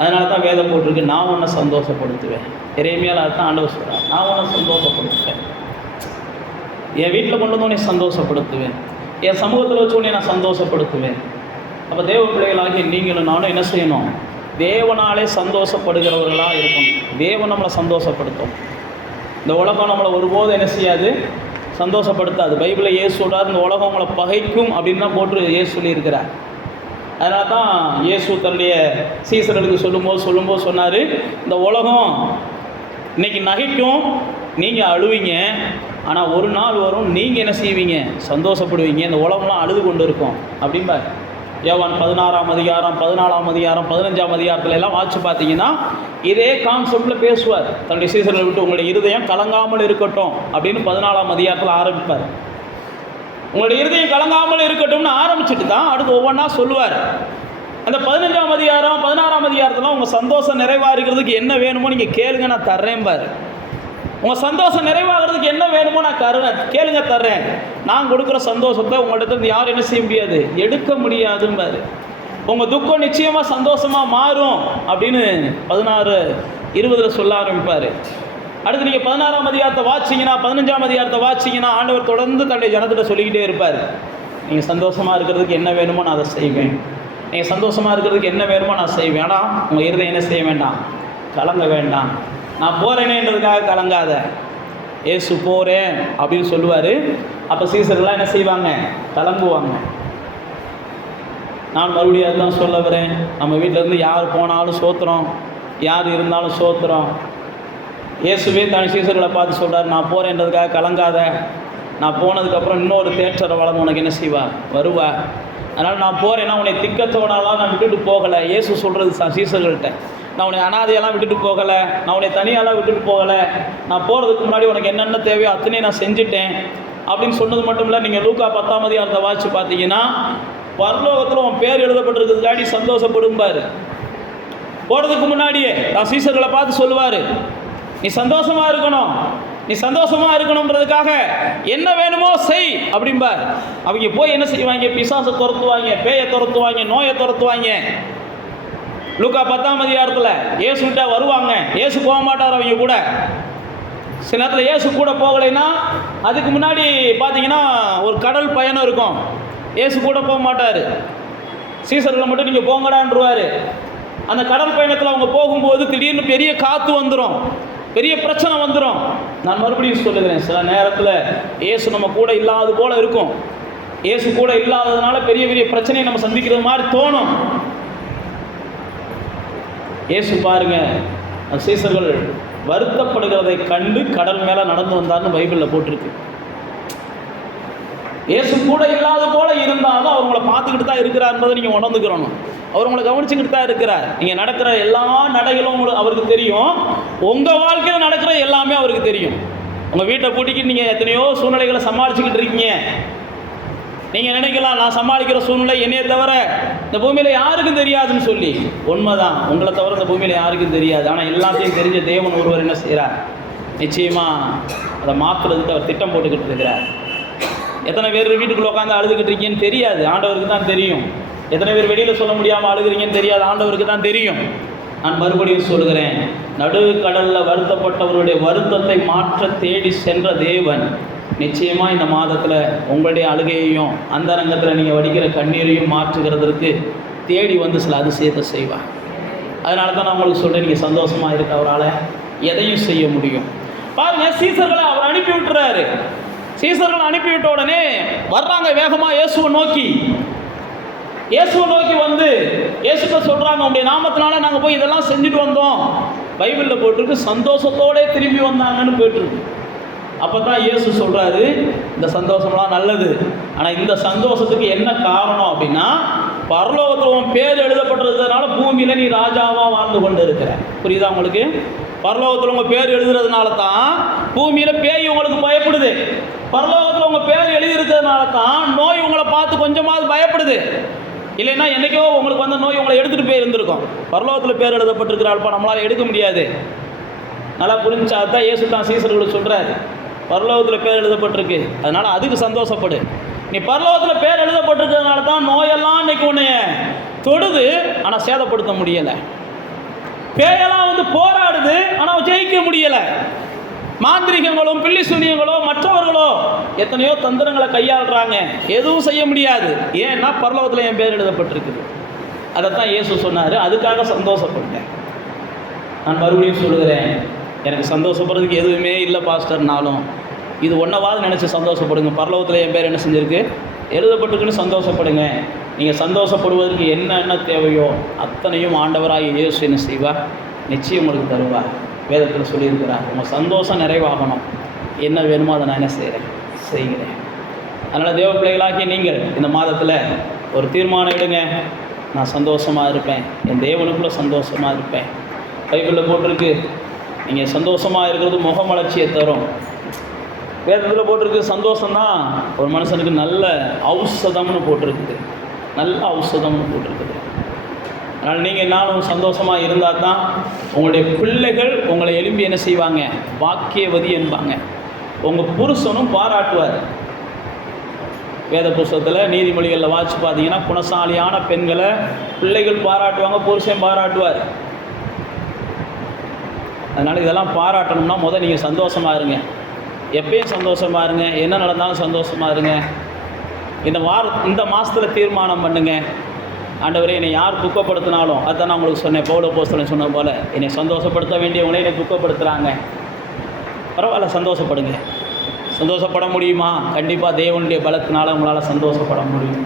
அதனால தான் வேதம் போட்டிருக்கு, நான் உன்னை சந்தோஷப்படுத்துவேன். எரேமியால அதுதான் ஆண்டவர் சொல்கிறார், நான் உன்னை சந்தோஷப்படுத்துவேன். என் வீட்டில் கொண்டு வந்து உன்னை சந்தோஷப்படுத்துவேன், என் சமூகத்தில் வச்சு உன்னை நான் சந்தோஷப்படுத்துவேன். அப்போ தேவ பிள்ளைகளாகி நீங்களும் நானும் என்ன செய்யணும்? தேவனாலே சந்தோஷப்படுகிறவர்களாக இருக்கணும். தேவன் நம்மளை சந்தோஷப்படுத்தும். இந்த உலகம் நம்மளை ஒருபோதும் என்ன செய்யாது? சந்தோஷப்படுத்தாது. பைபிளில் இயேசு சொல்கிறார், இந்த உலகம் உங்களை பகைக்கும் அப்படின்னு தான் போட்டு இயேசு சொல்லியிருக்கிறார். அதனால தான் இயேசு தன்னுடைய சீசர்களுக்கு சொல்லும்போது சொன்னார், இந்த உலகம் இன்றைக்கி நகைக்கும், நீங்கள் அழுவீங்க, ஆனால் ஒரு நாள் வரும் நீங்கள் என்ன செய்வீங்க? சந்தோஷப்படுவீங்க. இந்த உலகம்லாம் அழுது கொண்டு இருக்கும் அப்படிம்பார். யோவான் 16ஆம் அதிகாரம் 14ஆம் அதிகாரம் 15ஆம் அதிகாரத்தில் எல்லாம் வாட்சி பார்த்தீங்கன்னா இதே கான்செப்டில் பேசுவார். தன்னுடைய சீசர்களை விட்டு உங்களுடைய இருதயம் கலங்காமல் இருக்கட்டும் அப்படின்னு 14ஆம் அதிகாரத்தில் ஆரம்பிப்பார். உங்களுடைய இருதயம் கலங்காமல் இருக்கட்டும்னு ஆரம்பிச்சுட்டு தான் அடுத்து ஒவ்வொன்றா சொல்லுவார். அந்த 15ஆம் அதிகாரம் 16ஆம் அதிகாரத்தில் உங்கள் சந்தோஷம் நிறைவாகிறதுக்கு என்ன வேணுமோ நீங்கள் கேளுங்க, நான் தர்றேன்பார். உங்கள் சந்தோஷம் நிறைவாகிறதுக்கு என்ன வேணுமோ நான் கேளுங்க, தர்றேன். நான் கொடுக்குற சந்தோஷத்தை உங்கள்கிட்ட யாரும் என்ன செய்ய முடியாது? எடுக்க முடியாதும்பாரு. உங்கள் துக்கம் நிச்சயமாக சந்தோஷமாக மாறும் அப்படின்னு 16:20 சொல்ல ஆரம்பிப்பார். அடுத்து நீங்கள் 16ஆம் அதிகாரத்தை வாட்சிங்கன்னா 15ஆம் அதிகாரத்தை வாட்சிங்கன்னா ஆண்டவர் தொடர்ந்து தன்னுடைய ஜனத்திட்ட சொல்லிக்கிட்டே இருப்பார். நீங்கள் சந்தோஷமாக இருக்கிறதுக்கு என்ன வேணுமோ நான் அதை செய்வேன், நீங்கள் சந்தோஷமாக இருக்கிறதுக்கு என்ன வேணுமோ நான் செய்வேன். ஆனால் உங்கள் இருதயம் என்ன செய்ய வேண்டாம்? கலங்க வேண்டாம். நான் போகிறேனேன்றதுக்காக கலங்காத, ஏசு போகிறேன் அப்படின்னு சொல்லுவார். அப்போ சீசர்கள்லாம் என்ன செய்வாங்க? கலங்குவாங்க. நான் மறுபடியும் அதுதான் சொல்ல வரேன், நம்ம வீட்டிலேருந்து யார் போனாலும் சோத்திரம், யார் இருந்தாலும் சோத்திரம். இயேசுவே தன் சீசர்களை பார்த்து சொல்கிறார், நான் போகிறேன்றதுக்காக கலங்காத, நான் போனதுக்கப்புறம் இன்னொரு தேற்றரை வளர்ந்து உனக்கு என்ன செய்வா? வருவா. அதனால் நான் போகிறேன்னா உன்னை திக்கத்தோடாலாம் நான் விட்டுட்டு போகலை. இயேசு சொல்கிறது சீசர்கள்ட்ட, நான் உன்னை அனாதையெல்லாம் விட்டுட்டு போகலை, நான் உன்னை தனியாலாம் விட்டுட்டு போகலை, நான் போகிறதுக்கு முன்னாடி உனக்கு என்னென்ன தேவையோ அத்தனையும் நான் செஞ்சுட்டேன் அப்படின்னு சொன்னது மட்டும் இல்லை. நீங்கள் லூக்கா 10ஆம் அதிகாரத்தை வாட்சி பார்த்தீங்கன்னா பரலோகத்தில் உன் பேர் எழுதப்பட்டிருக்கிறதுக்காண்டி சந்தோஷப்படும்பார். போகிறதுக்கு முன்னாடியே நான் சீசர்களை பார்த்து சொல்லுவார், நீ சந்தோஷமாக இருக்கணும், நீ சந்தோஷமாக இருக்கணுன்றதுக்காக என்ன வேணுமோ செய் அப்படிம்பார். அவங்க போய் என்ன செய்வாங்க? பிசாசை துரத்துவாங்க, பேயை துரத்துவாங்க, நோயை துரத்துவாங்க. லூக்கா 10ஆம் அதிகாரத்தில் இயேசுகிட்ட வருவாங்க. இயேசு போக மாட்டார் அவங்க கூட. சில நேரத்தில் இயேசு கூட போகலைன்னா அதுக்கு முன்னாடி பார்த்தீங்கன்னா ஒரு கடல் பயணம் இருக்கும். இயேசு கூட போக மாட்டார். சீசர்களை மட்டும் நீங்கள் போங்கடான்றுவார். அந்த கடல் பயணத்தில் அவங்க போகும்போது திடீர்னு பெரிய காற்று வந்துடும், பெரிய பிரச்சனை வந்துடும். நான் மறுபடியும் சொல்லுகிறேன், சில நேரத்தில் இயேசு நம்ம கூட இல்லாத போல் இருக்கும். இயேசு கூட இல்லாததுனால பெரிய பெரிய பிரச்சனையை நம்ம சந்திக்கிறது மாதிரி தோணும். இயேசு பாருங்க, சீசர்கள் வருத்தப்படுகிறதை கண்டு கடல் மேலே நடந்து வந்தார்னு பைபிளில் போட்டிருக்கு. இயேசு கூட இல்லாத போல இருந்தாலும் அவர் உங்களை பார்த்துக்கிட்டு தான் இருக்கிறார் என்பதை நீங்கள் உணர்ந்துக்கிறணும். அவர் உங்களை கவனிச்சுக்கிட்டு தான் இருக்கிறார். நீங்கள் நடக்கிற எல்லா நடைகளும் அவருக்கு தெரியும். உங்கள் வாழ்க்கையில் நடக்கிற எல்லாமே அவருக்கு தெரியும். உங்கள் வீட்டை பூட்டிக்கிட்டு நீங்கள் எத்தனையோ சூழ்நிலைகளை சமாளிச்சுக்கிட்டு இருக்கீங்க. நீங்கள் நினைக்கலாம், நான் சமாளிக்கிற சூழ்நிலை என்னையை தவிர இந்த பூமியில் யாருக்கும் தெரியாதுன்னு சொல்லி. உண்மைதான், உங்களை தவிர இந்த பூமியில் யாருக்கும் தெரியாது. ஆனால் எல்லாத்தையும் தெரிஞ்ச தேவன் ஒருவர் என்ன செய்கிறார்? நிச்சயமாக அதை மாற்றுறதுக்கு அவர் திட்டம் போட்டுக்கிட்டு இருக்கிறார். எத்தனை பேர் வீட்டுக்குள்ளே உட்காந்து அழுதுகிட்டு இருக்கீங்கன்னு தெரியாது, ஆண்டவருக்கு தான் தெரியும். எத்தனை பேர் வெளியில் சொல்ல முடியாமல் அழுகிறீங்கன்னு தெரியாது, ஆண்டவருக்கு தான் தெரியும். நான் மறுபடியும் சொல்கிறேன், நடுக்கடலில் வருத்தப்பட்டவருடைய வருத்தத்தை மாற்ற தேடி சென்ற தேவன் நிச்சயமாக இந்த மாதத்தில் உங்களுடைய அழுகையையும் அந்த ரங்கத்தில் நீங்கள் வடிக்கிற கண்ணீரையும் மாற்றுகிறதற்கு தேடி வந்து சில அதிசயத்தை செய்வார். அதனால தான் நான் உங்களுக்கு சொல்கிறேன், நீங்கள் சந்தோஷமாக இருக்க அவரால் எதையும் செய்ய முடியும். பாருங்கள், சீசர்களை அவர் அனுப்பி விட்டுறாரு. சீசர்களை அனுப்பிவிட்ட உடனே வர்றாங்க வேகமாக இயேசுவை நோக்கி. இயேசுவை நோக்கி வந்து இயேசுட்ட சொல்கிறாங்க, உங்களுடைய நாமத்தினால நாங்கள் போய் இதெல்லாம் செஞ்சுட்டு வந்தோம். பைபிளில் போட்டிருக்கு, சந்தோஷத்தோடே திரும்பி வந்தாங்கன்னு போயிட்டுருக்கு. அப்போ தான் இயேசு சொல்கிறாரு, இந்த சந்தோஷம்லாம் நல்லது, ஆனால் இந்த சந்தோஷத்துக்கு என்ன காரணம் அப்படின்னா, பரலோகத்தில் உன் பேர் எழுதப்பட்டிருக்கிறதுனால பூமியில் நீ ராஜாவாக வாழ்ந்து கொண்டு இருக்கிற. புரியுதா உங்களுக்கு? பரலோகத்தில் உங்கள் பேர் எழுதுறதுனால தான் பூமியில் பேய் உங்களுக்கு பயப்படுது. பரலோகத்தில் உங்கள் பேர் எழுதியிருக்கிறதுனால தான் நோய் உங்களை பார்த்து கொஞ்சமாவது பயப்படுது. இல்லைன்னா என்றைக்கோ உங்களுக்கு வந்த நோய் உங்களை எடுத்துகிட்டு போய் இருந்திருக்கும். பரலோகத்தில் பேர் எழுதப்பட்டிருக்கிறாள்ப்பா, நம்மளால் எடுக்க முடியாது. நல்லா புரிஞ்சா தான் இயேசு தான் சீசர்களுக்கு சொல்கிறார், பரலோகத்தில் பேர் எழுதப்பட்டிருக்கு, அதனால் அதுக்கு சந்தோஷப்படு. நீ பரலோகத்தில் பேர் எழுதப்பட்டிருக்கிறதுனால தான் நோயெல்லாம் இன்றைக்கி உன்னைய தொடுது, ஆனால் சேதப்படுத்த முடியலை. பேயெல்லாம் வந்து போராடுது, ஆனால் ஜெயிக்க முடியலை. மாந்திரிகங்களும் பில்லி சூனியங்களோ மற்றவர்களோ எத்தனையோ தந்திரங்களை கையாளுறாங்க, எதுவும் செய்ய முடியாது. ஏன்னா பரலோகத்தில் என் பேர் எழுதப்பட்டிருக்குது. அதைத்தான் இயேசு சொன்னார். அதுக்காக சந்தோஷப்பட்டேன். நான் மறுபடியும் சொல்லுகிறேன், எனக்கு சந்தோஷப்படுறதுக்கு எதுவுமே இல்லை பாஸ்டர்னாலும் இது ஒன்றவாது நினச்சி சந்தோஷப்படுங்க. பரலோகத்தில் என் பேர் என்ன செஞ்சுருக்கு, எழுதப்பட்டிருக்குன்னு சந்தோஷப்படுங்க. நீங்கள் சந்தோஷப்படுவதற்கு என்ன தேவையோ அத்தனையும் ஆண்டவராக இயேசு என்ன செய்வார், நிச்சயம் உங்களுக்கு தருவார். வேதத்தில் சொல்லியிருக்கிறார், உங்கள் சந்தோஷம் நிறைவாகணும், என்ன வேணுமோ அதை நான் என்ன செய்கிறேன். அதனால் தேவ பிள்ளைகளாகிய நீங்கள் இந்த மாதத்தில் ஒரு தீர்மானம் எடுங்க. நான் சந்தோஷமாக இருப்பேன், என் தேவனுக்குள்ளே சந்தோஷமாக இருப்பேன். பைபிளில் போட்டிருக்கு, நீங்கள் சந்தோஷமாக இருக்கிறது முகமலர்ச்சியை தரும். வேதத்தில் போட்டிருக்கு, சந்தோஷம்தான் ஒரு மனுஷனுக்கு நல்ல ஔஷதம்னு போட்டிருக்குது, நல்ல ஔஷதம்னு போட்டிருக்குது. அதனால் நீங்கள் நானும் சந்தோஷமாக இருந்தால் தான் உங்களுடைய பிள்ளைகள் உங்களை எழும்பி என்ன செய்வாங்க, பாக்கியவதி என்பாங்க. உங்கள் புருஷனும் பாராட்டுவார். வேத புஸ்தகத்தில் நீதிமொழிகளில் வாசித்து பார்த்தீங்கன்னா, குணசாலியான பெண்களை பிள்ளைகள் பாராட்டுவாங்க, புருஷன் பாராட்டுவார். அதனால் இதெல்லாம் பாராட்டணும்னா முதல் நீங்கள் சந்தோஷமாக இருங்க. எப்பயும் சந்தோஷமாக இருங்க, என்ன நடந்தாலும் சந்தோஷமாக இருங்க. இந்த மாதத்தில் தீர்மானம் பண்ணுங்க, ஆண்டவரே என்னை யார் துக்கப்படுத்தினாலும், அதுதான் நான் உங்களுக்கு சொன்னேன், பவுல் அப்போஸ்தலன் சொன்ன போல், என்னை சந்தோஷப்படுத்த வேண்டியவங்களே என்னை துக்கப்படுத்துகிறாங்க, பரவாயில்ல சந்தோஷப்படுங்க. சந்தோஷப்பட முடியுமா? கண்டிப்பாக தேவனுடைய பலத்தினால உங்களால் சந்தோஷப்பட முடியும்.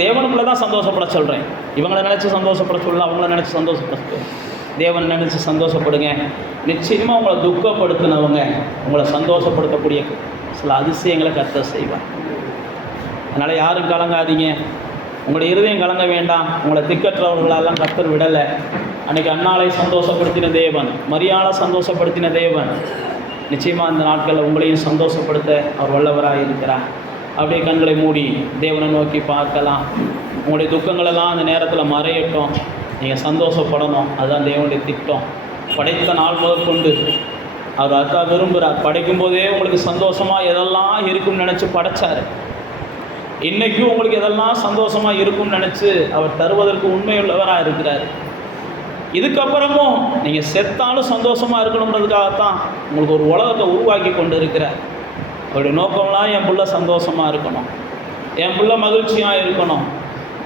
தேவனுக்குள்ளே தான் சந்தோஷப்பட சொல்கிறேன். இவங்களை நினச்சி சந்தோஷப்பட சொல்லலாம், அவங்கள நினச்சி சந்தோஷப்பட சொல்லுவேன். தேவனை நினச்சி சந்தோஷப்படுங்க. நிச்சயமாக உங்களை துக்கப்படுத்தினவங்க உங்களை சந்தோஷப்படுத்தக்கூடிய சில அதிசயங்களை கர்த்தர் செய்வார். அதனால் யாரும் கலங்காதீங்க, உங்களுடைய இருதயம் கலங்க வேண்டாம். உங்களை திக்கற்றவர்களெல்லாம் கர்த்தர் விடலை. அன்றைக்கி அன்னாளை சந்தோஷப்படுத்தின தேவன், மரியாதை சந்தோஷப்படுத்தின தேவன், நிச்சயமாக அந்த நாட்களில் உங்களையும் சந்தோஷப்படுத்த அவர் வல்லவராக இருக்கிறார். அப்படியே கண்களை மூடி தேவனை நோக்கி பார்க்கலாம். உங்களுடைய துக்கங்களெல்லாம் அந்த நேரத்தில் மறையட்டும், நீங்கள் சந்தோஷப்படணும். அதுதான் தேவனுடைய திட்டம். படைத்த நாள் முதற்கொண்டு அவர் அதுக்காக விரும்புகிறார். படைக்கும் போதே உங்களுக்கு சந்தோஷமாக எதெல்லாம் இருக்கும்னு நினச்சி படைச்சார். இன்றைக்கும் உங்களுக்கு எதெல்லாம் சந்தோஷமாக இருக்கும்னு நினச்சி அவர் தருவதற்கு உண்மையுள்ளவராக இருக்கிறார். இதுக்கப்புறமும் நீங்கள் செத்தாலும் சந்தோஷமாக இருக்கணுன்றதுக்காகத்தான் உங்களுக்கு ஒரு உலகத்தை உருவாக்கி கொண்டு இருக்கிறார். அவருடைய நோக்கம்லாம் என் பிள்ளை சந்தோஷமாக இருக்கணும், என் பிள்ளை மகிழ்ச்சியாக இருக்கணும்,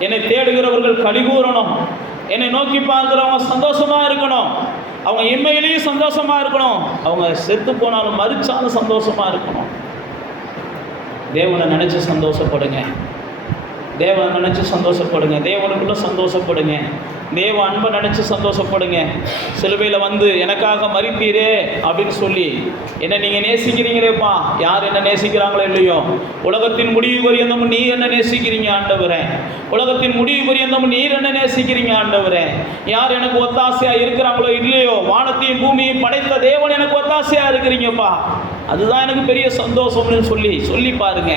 என்னை தேடுகிறவர்கள் கலிகூறணும், என்னை நோக்கி பார்க்குறவங்க சந்தோஷமாக இருக்கணும், அவங்க இன்மையிலையும் சந்தோஷமாக இருக்கணும், அவங்க செத்து போனாலும் மரிச்சாலும் சந்தோஷமாக இருக்கணும். தேவனை நினச்சி சந்தோஷப்படுங்க, தேவனை நினச்சி சந்தோஷப்படுங்க, தேவனுக்குள்ளே சந்தோஷப்படுங்க, தேவ அன்பை நினச்சி சந்தோஷப்படுங்க. சிலுவையில் வந்து எனக்காக மரிப்பீரே அப்படின்னு சொல்லி என்ன நீங்கள் நேசிக்கிறீங்களேப்பா, யார் என்ன நேசிக்கிறாங்களோ இல்லையோ, உலகத்தின் முடிவு பரியந்தமும் நீர் என்ன நேசிக்கிறீங்க ஆண்டவரே, உலகத்தின் முடிவு பரியந்தமும் நீர் என்ன நேசிக்கிறீங்க ஆண்டவரே, யார் எனக்கு ஒத்தாசையாக இருக்கிறாங்களோ இல்லையோ, வானத்தையும் பூமியும் படைத்த தேவன் எனக்கு ஒத்தாசையாக இருக்கிறீங்கப்பா, அதுதான் எனக்கு பெரிய சந்தோஷம்னு சொல்லி பாருங்க.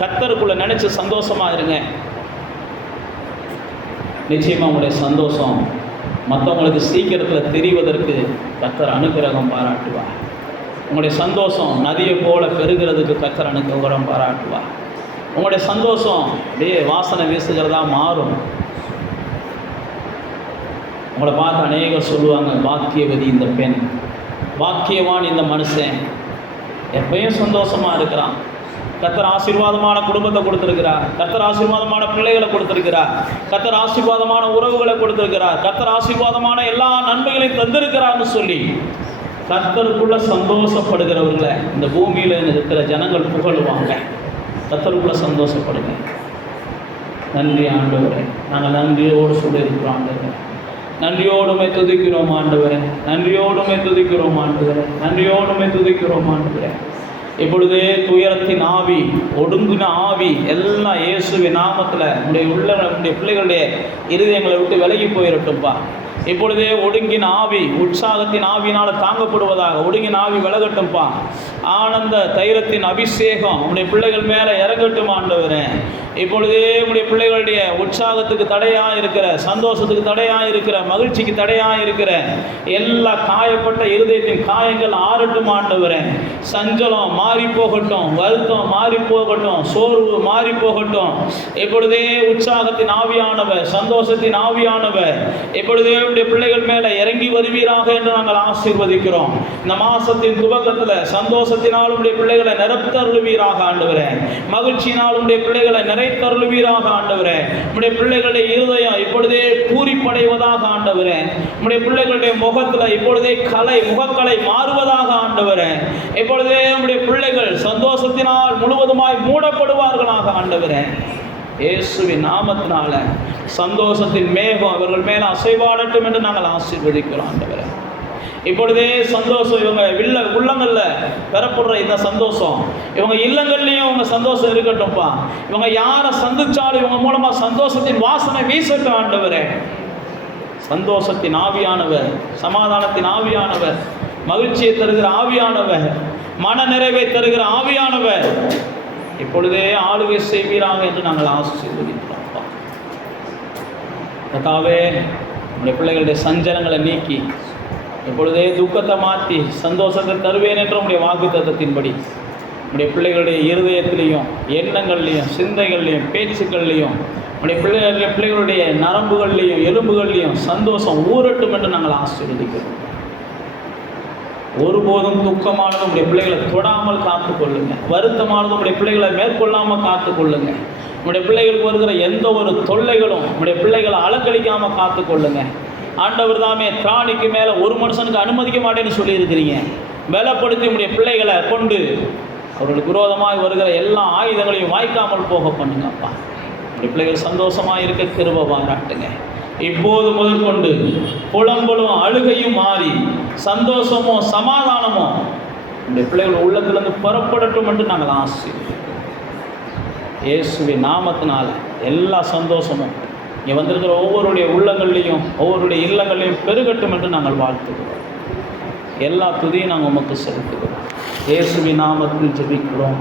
கர்த்தருக்குள்ளே நினச்சி சந்தோஷமாக இருங்க. நிச்சயமாக உங்களுடைய சந்தோஷம் மற்றவங்களுக்கு சீக்கிரத்தில் தெரிவதற்கு கர்த்தர் அனுக்கிரகம் பாராட்டுவார். உங்களுடைய சந்தோஷம் நதியை போல பெருகிறதுக்கு கர்த்தர் அனுக்கிரகம் பாராட்டுவார். உங்களுடைய சந்தோஷம் அப்படியே வாசனை வீசுகிறதா மாறும். உங்களை பார்த்து அநேகர் சொல்லுவாங்க, பாக்கியவதி இந்த பெண், பாக்கியவான் இந்த மனுஷன், எப்பயும் சந்தோஷமாக இருக்கிறான். கர்த்தர் ஆசீர்வாதமான குடும்பத்தை கொடுத்திருக்கிறார், கர்த்தர் ஆசீர்வாதமான பிள்ளைகளை கொடுத்திருக்கிறார், கர்த்தர் ஆசீர்வாதமான உறவுகளை கொடுத்திருக்கிறார், கர்த்தர் ஆசீர்வாதமான எல்லா நன்மைகளையும் தந்திருக்கிறார்னு சொல்லி கர்த்தருக்குள்ள சந்தோஷப்படுகிறவர்களை இந்த பூமியில் இருக்கிற ஜனங்கள் புகழுவாங்க. கர்த்தருக்குள்ள சந்தோஷப்படுங்க. நன்றி ஆண்டவரே, நாங்கள் நன்றியோடு சொல்லியிருக்கிறோம் ஆண்டவரே, நன்றியோடுமே துதிக்கிறோம் ஆண்டவரே, நன்றியோடுமே துதிக்கிறோம் ஆண்டவரே, நன்றியோடுமே துதிக்கிறோம் ஆண்டவரே. இப்பொழுதே துயரத்தின் ஆவி, ஒடுங்கின ஆவி எல்லாம் இயேசுவின் நாமத்தில் உடைய பிள்ளைகளுடைய இருதயங்களை விட்டு விலகி போயிடட்டும்பா. இப்பொழுதே ஒடுங்கின ஆவி உற்சாகத்தின் ஆவியினால் தாங்கப்படுவதாக, ஒடுங்கின ஆவி விலகட்டும்பா. ஆனந்த தைலத்தின் அபிஷேகம் உங்களுடைய பிள்ளைகள் மேலே இறங்கட்டும் ஆண்டவரே. இப்பொழுதே உங்களுடைய பிள்ளைகளுடைய உற்சாகத்துக்கு தடையாக இருக்கிற, சந்தோஷத்துக்கு தடையாக இருக்கிற, மகிழ்ச்சிக்கு தடையாக இருக்கிற எல்லா காயப்பட்ட இருதயத்தின் காயங்கள் ஆறட்டும் ஆண்டவரே. சஞ்சலம் மாறி போகட்டும், வருத்தம் மாறி போகட்டும், சோர்வு மாறி போகட்டும். இப்பொழுதே உற்சாகத்தின் ஆவியானவர், சந்தோஷத்தின் ஆவியானவர் இப்பொழுதே உடைய பிள்ளைகள் மேலே இறங்கி வருவீராக என்று நாங்கள் ஆசீர்வதிக்கிறோம். இந்த மாசத்தின் துவக்கத்தில் சந்தோஷத்தினால் உடைய பிள்ளைகளை நிரப்பருளுவீராக ஆண்டவரே. மகிழ்ச்சியினால் உடைய பிள்ளைகளை நிறைத்தருளுவீராக ஆண்டவரே. உடைய பிள்ளைகளுடைய இருதயம் இப்பொழுதே பூரிப்படைவதாக ஆண்டவரே. உடைய பிள்ளைகளுடைய முகத்தில் இப்பொழுதே முகக்கலை மாறுவதாக ஆண்டவரே. இப்பொழுதே உடைய பிள்ளைகள் சந்தோஷத்தினால் முழுவதுமாய் மூடப்படுவார்களாக ஆண்டவரே. இயேசுவின் நாமத்தினால சந்தோஷத்தின் மேகம் அவர்கள் மேல அசைவாடட்டும் என்று நாங்கள் ஆசீர்வதிக்கிறோம் ஆண்டவரே. இப்பொழுதே சந்தோஷம் இவங்க உள்ளங்கள்ல பெறப்படுற இந்த சந்தோஷம் இவங்க இல்லங்கள்லையும் இவங்க சந்தோஷம் இருக்கட்டும்ப்பா. இவங்க யாரை சந்திச்சாலும் இவங்க மூலமா சந்தோஷத்தின் வாசனை வீசட்டும் ஆண்டவரே. சந்தோஷத்தின் ஆவியானவர், சமாதானத்தின் ஆவியானவர், மகிழ்ச்சியை தருகிற ஆவியானவர், மன நிறைவை தருகிற ஆவியானவர் இப்பொழுதே ஆளுகை செய்வீராக என்று நாங்கள் ஆசீர்வதிக்கிறோம். கர்த்தாவே, உடைய பிள்ளைகளுடைய சஞ்சலங்களை நீக்கி இப்பொழுதே துக்கத்தை மாற்றி சந்தோஷத்தை தருவேன் என்ற உடைய வாக்குத்தத்தத்தின்படி உடைய பிள்ளைகளுடைய இருதயத்திலையும் எண்ணங்கள்லையும் சிந்தைகள்லையும் பேச்சுக்கள்லையும் உடைய பிள்ளைகளுடைய நரம்புகள்லையும் எலும்புகள்லையும் சந்தோஷம் ஊரட்டும் என்று நாங்கள் ஆசீர்வதிக்கிறோம். ஒருபோதும் துக்கமானது உடைய பிள்ளைகளை தொடாமல் காத்துக்கொள்ளுங்க. வருத்தமானது உடைய பிள்ளைகளை மேற்கொள்ளாமல் காத்துக்கொள்ளுங்க. உடைய பிள்ளைகளுக்கு வருகிற எந்த ஒரு தொல்லைகளும் உடைய பிள்ளைகளை அலக்கழிக்காமல் காத்துக்கொள்ளுங்க. ஆண்டவர் தாமே திராணிக்கு மேலே ஒரு மனுஷனுக்கு அனுமதிக்க மாட்டேன்னு சொல்லியிருக்கிறீங்க. பலப்படுத்தி உடைய பிள்ளைகளை கொண்டு அவர்களுக்கு விரோதமாக வருகிற எல்லா ஆயுதங்களையும் வாய்க்காமல் போக பண்ணுங்கப்பா. உடைய பிள்ளைகள் சந்தோஷமாக இருக்க கிருபை பாராட்டுங்க. இப்போது முதற்கொண்டு புலம்பலும் அழுகையும் மாறி சந்தோஷமோ சமாதானமோ உடைய பிள்ளைகள் உள்ளத்திலிருந்து புறப்படட்டும் என்று நாங்கள் ஆசீர்வதிக்கிறோம். இயேசுவின் நாமத்தினால எல்லா சந்தோஷமும் இங்கே வந்திருக்கிற ஒவ்வொருடைய உள்ளங்கள்லையும் ஒவ்வொருடைய இல்லங்கள்லையும் பெருகட்டும் என்று நாங்கள் வாழ்த்துக்கிறோம். எல்லா துதியும் நாங்கள் உமக்கு செலுத்துகிறோம். இயேசுவின் நாமத்தில் ஜெபிக்கிறோம்.